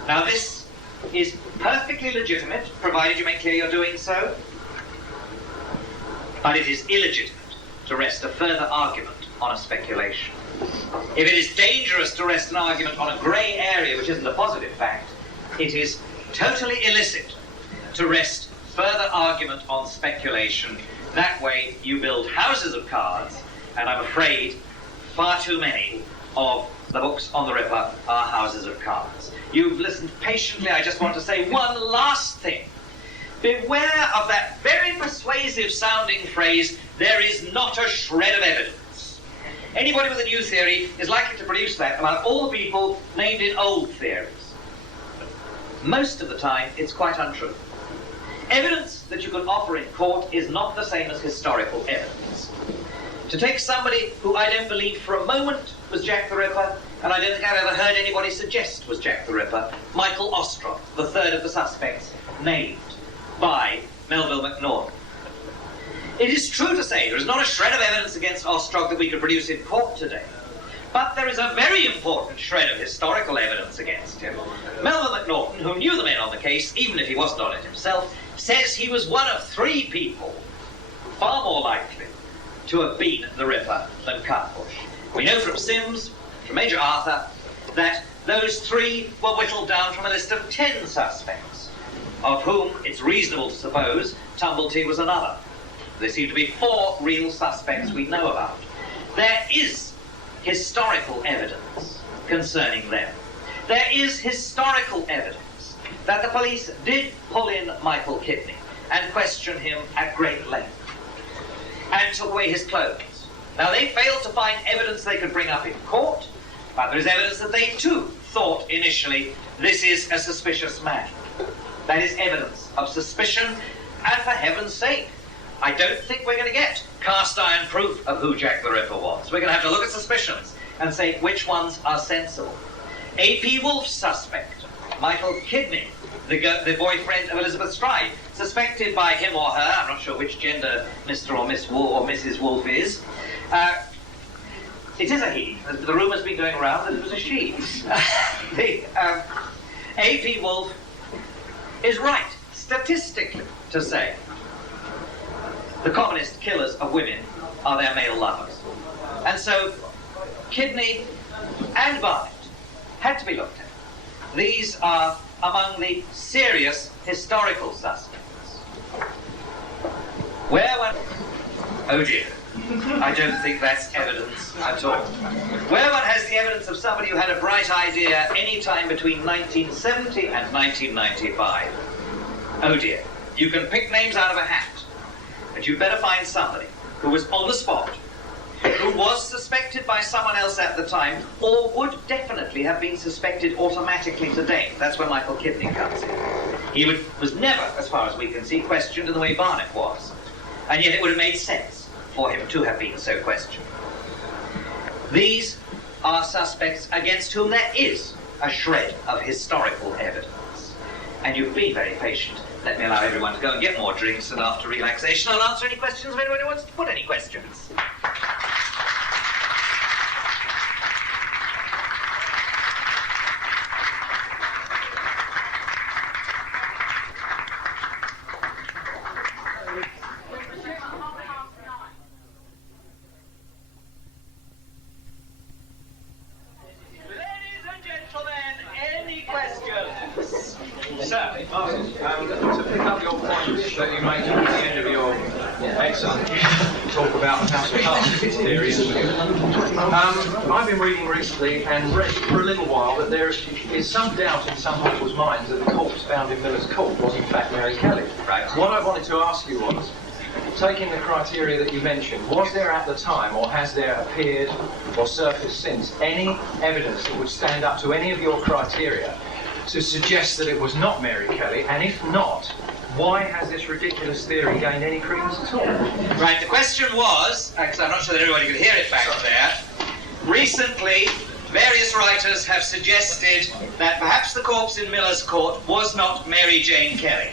Now this is perfectly legitimate, provided you make clear you're doing so, but it is illegitimate to rest a further argument on a speculation. If it is dangerous to rest an argument on a grey area which isn't a positive fact, it is totally illicit to rest further argument on speculation. That way you build houses of cards, and I'm afraid far too many of the books on the Ripper are houses of cards. You've listened patiently. I just want to say one last thing. Beware of that very persuasive sounding phrase, there is not a shred of evidence. Anybody with a new theory is likely to produce that about all the people named in old theories. Most of the time, it's quite untrue. Evidence that you can offer in court is not the same as historical evidence. To take somebody who I don't believe for a moment was Jack the Ripper, and I don't think I've ever heard anybody suggest was Jack the Ripper, Michael Ostrog, the third of the suspects, named by Melville Macnaghten. It is true to say there is not a shred of evidence against Ostrog that we could produce in court today, but there is a very important shred of historical evidence against him. Melville Macnaghten, who knew the men on the case, even if he wasn't on it himself, says he was one of three people far more likely to have been the Ripper than Cutbush. We know from Sims, from Major Arthur, that those three were whittled down from a list of 10 suspects, of whom it's reasonable to suppose Tumblety was another. There seem to be 4 real suspects we know about. There is historical evidence concerning them. There is historical evidence that the police did pull in Michael Kidney and question him at great length and took away his clothes. Now, they failed to find evidence they could bring up in court, but there is evidence that they too thought initially this is a suspicious man. That is evidence of suspicion, and for heaven's sake, I don't think we're going to get cast iron proof of who Jack the Ripper was. We're going to have to look at suspicions and say which ones are sensible. A.P. Wolf's suspect, Michael Kidney, the boyfriend of Elizabeth Stride, suspected by him or her, I'm not sure which gender Mr. or Miss Wolf or Mrs. Wolf is. It is a he. The rumour's been going around that it was a she. A.P. Wolf is right, statistically, to say the commonest killers of women are their male lovers. And so, Kidney and Barnett had to be looked at. These are among the serious historical suspects. Where one... Oh dear. I don't think that's evidence at all. Where one has the evidence of somebody who had a bright idea any time between 1970 and 1995, oh dear. You can pick names out of a hat, but you better find somebody who was on the spot, who was suspected by someone else at the time, or would definitely have been suspected automatically today. That's where Michael Kidney comes in. He was never, as far as we can see, questioned in the way Barnett was. And yet it would have made sense for him to have been so questioned. These are suspects against whom there is a shred of historical evidence. And you've been very patient. Let me allow everyone to go and get more drinks, and after relaxation I'll answer any questions if anyone wants to put any questions. To pick up your points that you made at the end of your excellent talk about the House of Cards theory, I've been reading recently and read for a little while that there is some doubt in some people's minds that the corpse found in Miller's Court was in fact Mary Kelly. Right. What I wanted to ask you was, taking the criteria that you mentioned, was there at the time, or has there appeared or surfaced since, any evidence that would stand up to any of your criteria to suggest that it was not Mary Kelly, and if not, why has this ridiculous theory gained any credence at all? Right, the question was, because I'm not sure that everybody could hear it back there, recently various writers have suggested that perhaps the corpse in Miller's Court was not Mary Jane Kelly.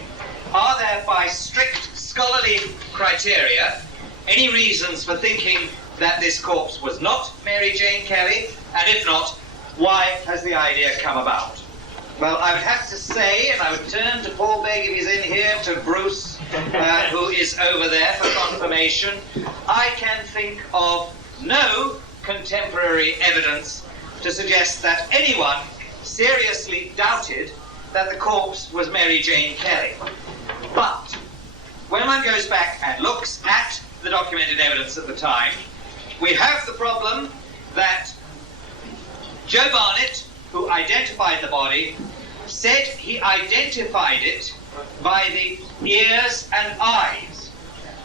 Are there, by strict scholarly criteria, any reasons for thinking that this corpse was not Mary Jane Kelly? And if not, why has the idea come about? Well, I would have to say, and I would turn to Paul Begg if he's in here, to Bruce, who is over there for confirmation. I can think of no contemporary evidence to suggest that anyone seriously doubted that the corpse was Mary Jane Kelly. But when one goes back and looks at the documented evidence at the time, we have the problem that Joe Barnett, who identified the body, said he identified it by the ears and eyes.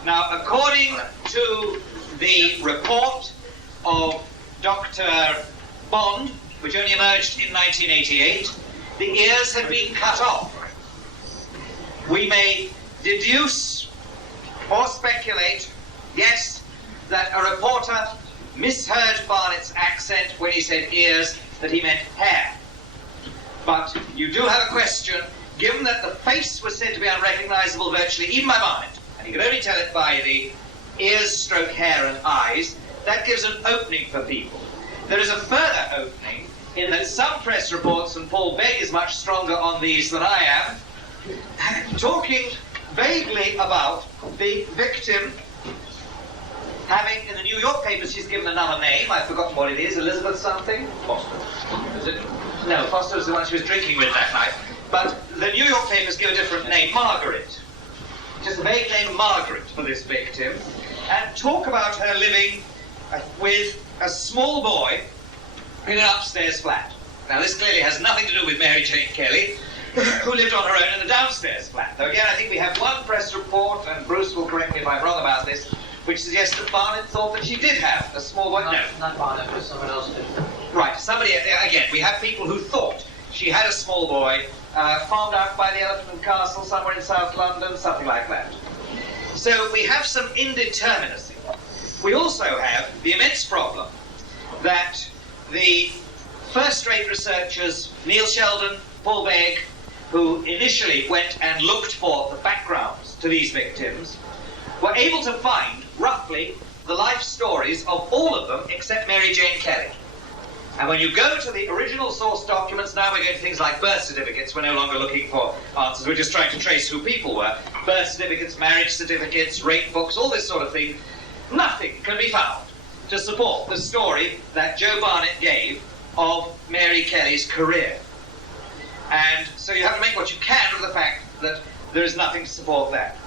Now, according to the report of Dr. Bond, which only emerged in 1988, the ears had been cut off. We may deduce or speculate, yes, that a reporter misheard Barnett's accent when he said ears, that he meant hair. But you do have a question, given that the face was said to be unrecognizable virtually even by Barnett, and you could only tell it by the ears, stroke, hair and eyes, that gives an opening for people. There is a further opening in that some press reports, and Paul Begg is much stronger on these than I am, talking vaguely about the victim having, in the New York papers, she's given another name. I've forgotten what it is. Elizabeth something? Foster. Is it? No, Foster was the one she was drinking with that night. But the New York papers give a different name, Margaret. Just a vague name, Margaret, for this victim. And talk about her living with a small boy in an upstairs flat. Now, this clearly has nothing to do with Mary Jane Kelly, who lived on her own in a downstairs flat. Though again, I think we have one press report, and Bruce will correct me if I'm wrong about this, which suggests that Barnett thought that she did have a small boy. No. Not Barnett, but someone else did. Right, somebody, again, we have people who thought she had a small boy farmed out by the Elephant and Castle somewhere in South London, something like that. So we have some indeterminacy. We also have the immense problem that the first-rate researchers, Neil Sheldon, Paul Begg, who initially went and looked for the backgrounds to these victims, were able to find, roughly, the life stories of all of them except Mary Jane Kelly. And when you go to the original source documents, now we're going to things like birth certificates. We're no longer looking for answers. We're just trying to trace who people were. Birth certificates, marriage certificates, rate books, all this sort of thing. Nothing can be found to support the story that Joe Barnett gave of Mary Kelly's career. And so you have to make what you can of the fact that there is nothing to support that.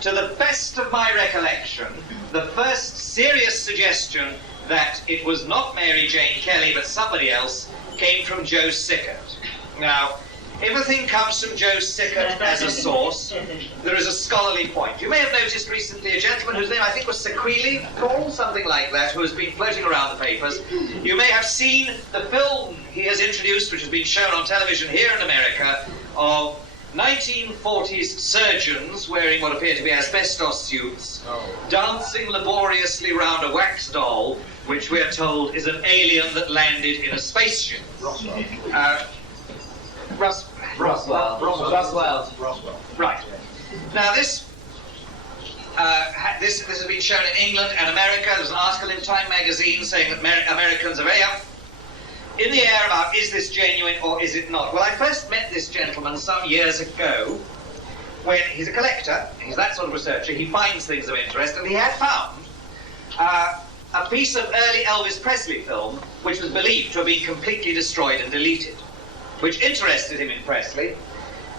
To the best of my recollection, the first serious suggestion that it was not Mary Jane Kelly but somebody else came from Joe Sickert. Now, if a thing comes from Joe Sickert as a source, there is a scholarly point. You may have noticed recently a gentleman whose name I think was Sequili, or something like that, who has been floating around the papers. You may have seen the film he has introduced, which has been shown on television here in America, of 1940s surgeons wearing what appear to be asbestos suits, dancing laboriously round a wax doll, which we're told is an alien that landed in a spaceship. Roswell. Right. Now this has been shown in England and America. There's an article in Time magazine saying that Americans are very up in the air about is this genuine or is it not. Well, I first met this gentleman some years ago when he's a collector, he's that sort of researcher, he finds things of interest, and he had found a piece of early Elvis Presley film which was believed to have been completely destroyed and deleted, which interested him in Presley,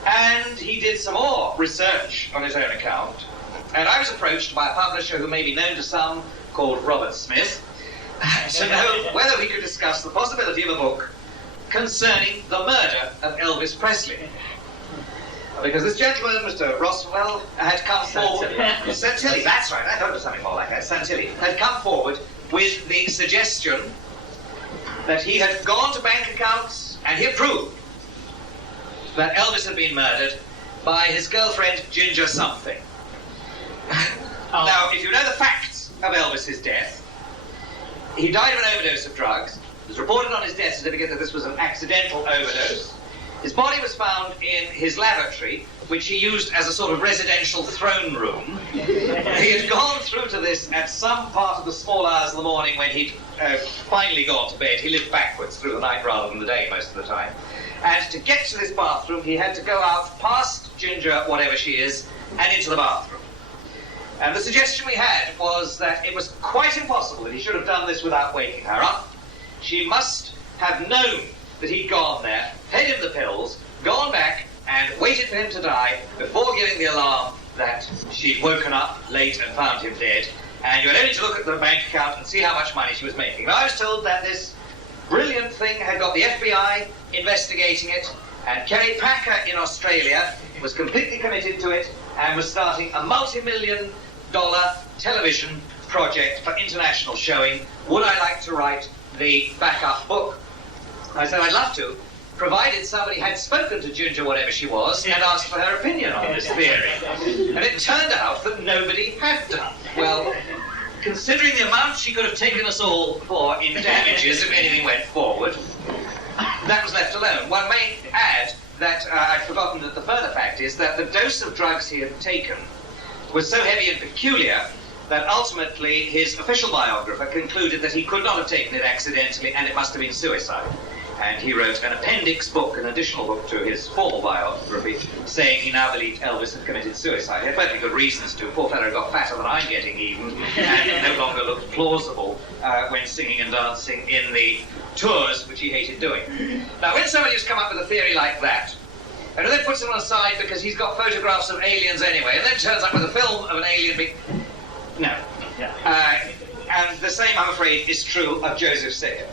and he did some more research on his own account, and I was approached by a publisher who may be known to some called Robert Smith to know whether we could discuss the possibility of a book concerning the murder of Elvis Presley. Because this gentleman, Mr. Roswell, had come forward... Santilli, that's right, I thought it was something more like that. Santilli had come forward with the suggestion that he had gone to bank accounts and he had proved that Elvis had been murdered by his girlfriend, Ginger something. Now, if you know the facts of Elvis's death, he died of an overdose of drugs. It was reported on his death certificate that this was an accidental overdose. His body was found in his lavatory, which he used as a sort of residential throne room. He had gone through to this at some part of the small hours of the morning when he'd finally gone to bed. He lived backwards through the night rather than the day most of the time. And to get to this bathroom, he had to go out past Ginger, whatever she is, and into the bathroom. And the suggestion we had was that it was quite impossible that he should have done this without waking her up. She must have known that he'd gone there, fed him the pills, gone back, and waited for him to die before giving the alarm that she'd woken up late and found him dead. And you had only to look at the bank account and see how much money she was making. Now, I was told that this brilliant thing had got the FBI investigating it, and Kerry Packer in Australia was completely committed to it and was starting a multi-million-dollar television project for international showing. Would I like to write the backup book? I said I'd love to, provided somebody had spoken to Ginger, whatever she was, and asked for her opinion on this theory. And it turned out that nobody had done. Well, considering the amount she could have taken us all for in damages if anything went forward, that was left alone. One may add that I'd forgotten that the further fact is that the dose of drugs he had taken was so heavy and peculiar that ultimately his official biographer concluded that he could not have taken it accidentally and it must have been suicide. And he wrote an appendix book, an additional book to his formal biography, saying he now believed Elvis had committed suicide. He had perfectly good reasons to. Poor fellow got fatter than I'm getting even, and no longer looked plausible when singing and dancing in the tours, which he hated doing. Now, when somebody has come up with a theory like that, and then puts him on the side because he's got photographs of aliens anyway, and then turns up with a film of an alien No. And the same, I'm afraid, is true of Joseph Sickert.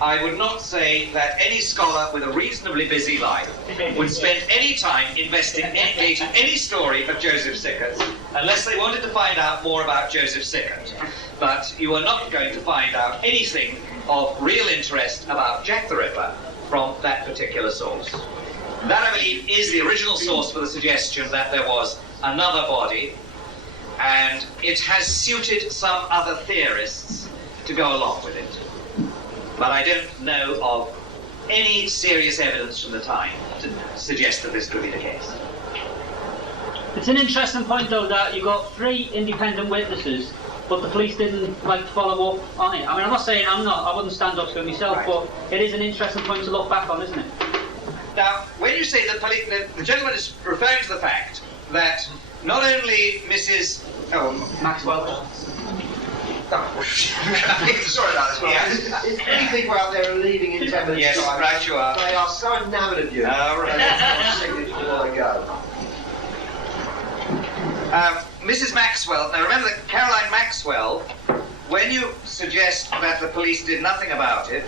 I would not say that any scholar with a reasonably busy life would spend any time investigating any story of Joseph Sickert unless they wanted to find out more about Joseph Sickert. But you are not going to find out anything of real interest about Jack the Ripper from that particular source. That, I believe, is the original source for the suggestion that there was another body, and it has suited some other theorists to go along with it. But I don't know of any serious evidence from the time to suggest that this could be the case. It's an interesting point, though, that you've got 3 independent witnesses, but the police didn't like follow up on it. I mean, I'm not saying I wouldn't stand up to it myself, Right. but it is an interesting point to look back on, isn't it? Now, when you say the gentleman is referring to the fact that not only Mrs. Maxwell. Sorry about this, Yeah. If any people out there are leaving in 10 minutes' Yes, time, right you are. they are so enamoured of you. All right. They have to signature before they go. Mrs. Maxwell, now remember that Caroline Maxwell, when you suggest that the police did nothing about it,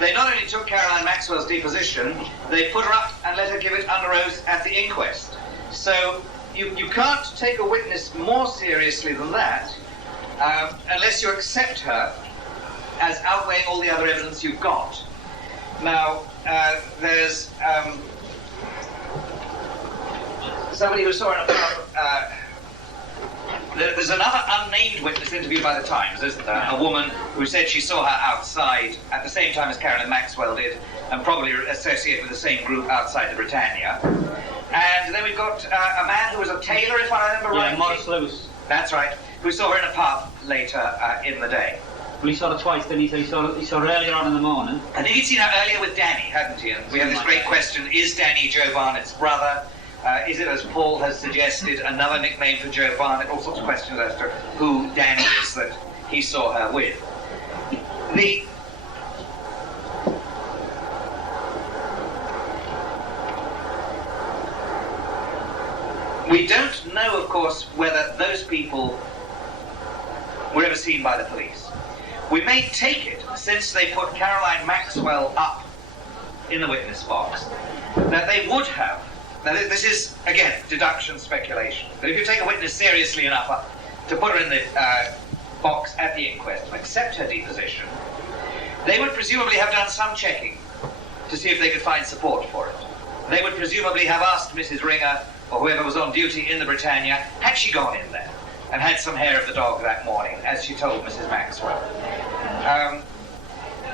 they not only took Caroline Maxwell's deposition, they put her up and let her give it under oath at the inquest. So you can't take a witness more seriously than that unless you accept her as outweighing all the other evidence you've got. Now, there's somebody who saw it. There's another unnamed witness interviewed by the Times, isn't there? A woman who said she saw her outside at the same time as Caroline Maxwell did, and probably associated with the same group outside the Britannia. And then we've got a man who was a tailor, if I remember Yeah, rightly. Morris Lewis. That's right. Who saw her in a pub later in the day. Well, he saw her twice, didn't he? So he saw her earlier on in the morning. I think he'd seen her earlier with Danny, hadn't he? And we have this great question, is Danny Joe Barnett's brother? Is it, as Paul has suggested, another nickname for Joe Barnett? All sorts of questions as to who Danny is that he saw her with. We don't know, of course, whether those people were ever seen by the police. We may take it, since they put Caroline Maxwell up in the witness box, that they would have. Now, this is, again, deduction speculation. But if you take a witness seriously enough to put her in the box at the inquest and accept her deposition, they would presumably have done some checking to see if they could find support for it. They would presumably have asked Mrs. Ringer, or whoever was on duty in the Britannia, had she gone in there and had some hair of the dog that morning, as she told Mrs. Maxwell.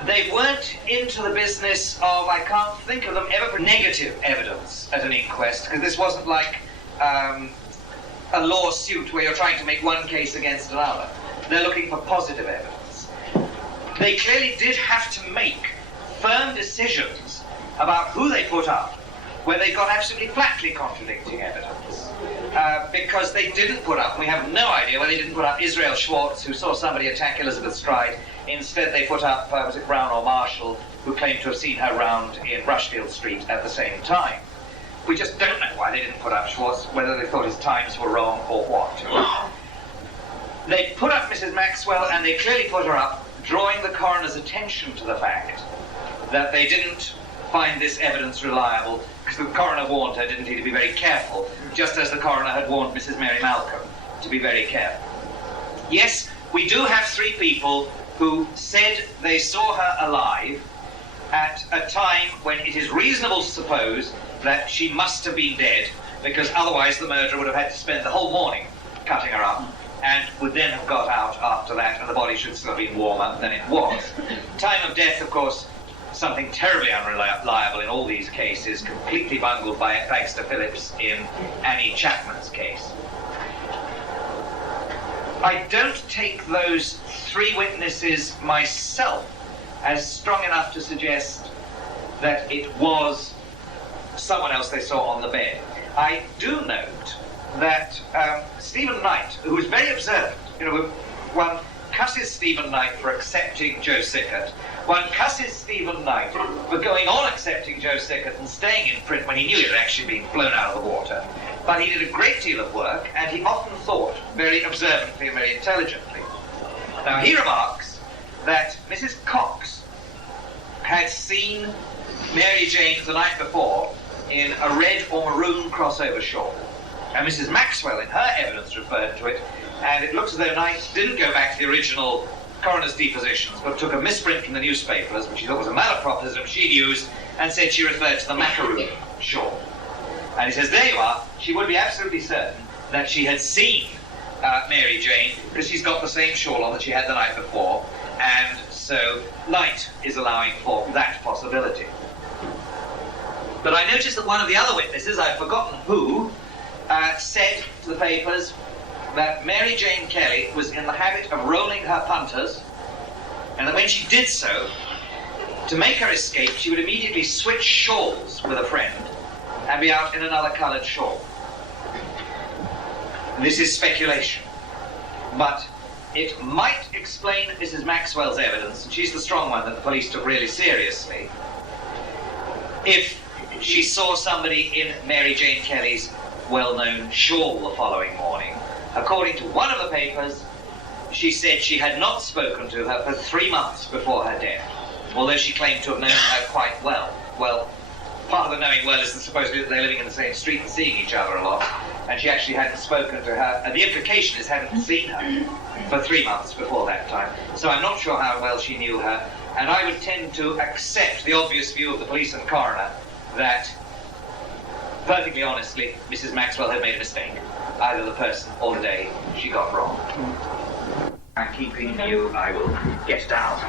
They weren't into the business of, I can't think of them ever for negative evidence at an inquest, because this wasn't like a lawsuit where you're trying to make one case against another. They're looking for positive evidence. They clearly did have to make firm decisions about who they put up, where they got absolutely flatly contradicting evidence. Because they didn't put up, we have no idea why they didn't put up Israel Schwartz, who saw somebody attack Elizabeth Stride. Instead, they put up, was it Brown or Marshall, who claimed to have seen her round in Rushfield Street at the same time. We just don't know why they didn't put up Schwartz, whether they thought his times were wrong or what. They put up Mrs. Maxwell, and they clearly put her up, drawing the coroner's attention to the fact that they didn't find this evidence reliable, because the coroner warned her, didn't he, to be very careful, just as the coroner had warned Mrs. Mary Malcolm to be very careful. Yes, we do have three people who said they saw her alive at a time when it is reasonable to suppose that she must have been dead, because otherwise the murderer would have had to spend the whole morning cutting her up, and would then have got out after that, and the body should still have been warmer than it was. Time of death, of course, something terribly unreliable in all these cases, completely bungled by Baxter Phillips in Annie Chapman's case. I don't take those three witnesses myself as strong enough to suggest that it was someone else they saw on the bed. I do note that Stephen Knight, who was very observant, one cusses Stephen Knight for accepting Joe Sickert. One cusses Stephen Knight for going on accepting Joe Sickert and staying in print when he knew he had actually been blown out of the water. But he did a great deal of work, and he often thought very observantly and very intelligently. Now, he remarks that Mrs. Cox had seen Mary Jane the night before in a red or maroon crossover shawl. And Mrs. Maxwell, in her evidence, referred to it, and it looks as though Knight didn't go back to the original coroner's depositions, but took a misprint from the newspapers, which he thought was a malapropism she'd used, and said she referred to the macaroon shawl. And he says, there you are, she would be absolutely certain that she had seen Mary Jane, because she's got the same shawl on that she had the night before, and so Knight is allowing for that possibility. But I noticed that one of the other witnesses, I've forgotten who, said to the papers that Mary Jane Kelly was in the habit of rolling her punters, and that when she did so, to make her escape, she would immediately switch shawls with a friend and be out in another coloured shawl. This is speculation, but it might explain Mrs. Maxwell's evidence, and she's the strong one that the police took really seriously, if she saw somebody in Mary Jane Kelly's well-known shawl the following morning. According to one of the papers, she said she had not spoken to her for 3 months before her death, although she claimed to have known her quite well. Well, part of the knowing well is that supposedly they're living in the same street and seeing each other a lot, and she actually hadn't spoken to her, and the implication is hadn't seen her for 3 months before that time. So I'm not sure how well she knew her, and I would tend to accept the obvious view of the police and coroner that, perfectly honestly, Mrs. Maxwell had made a mistake, either the person or the day she got wrong. And keeping you, I will get down.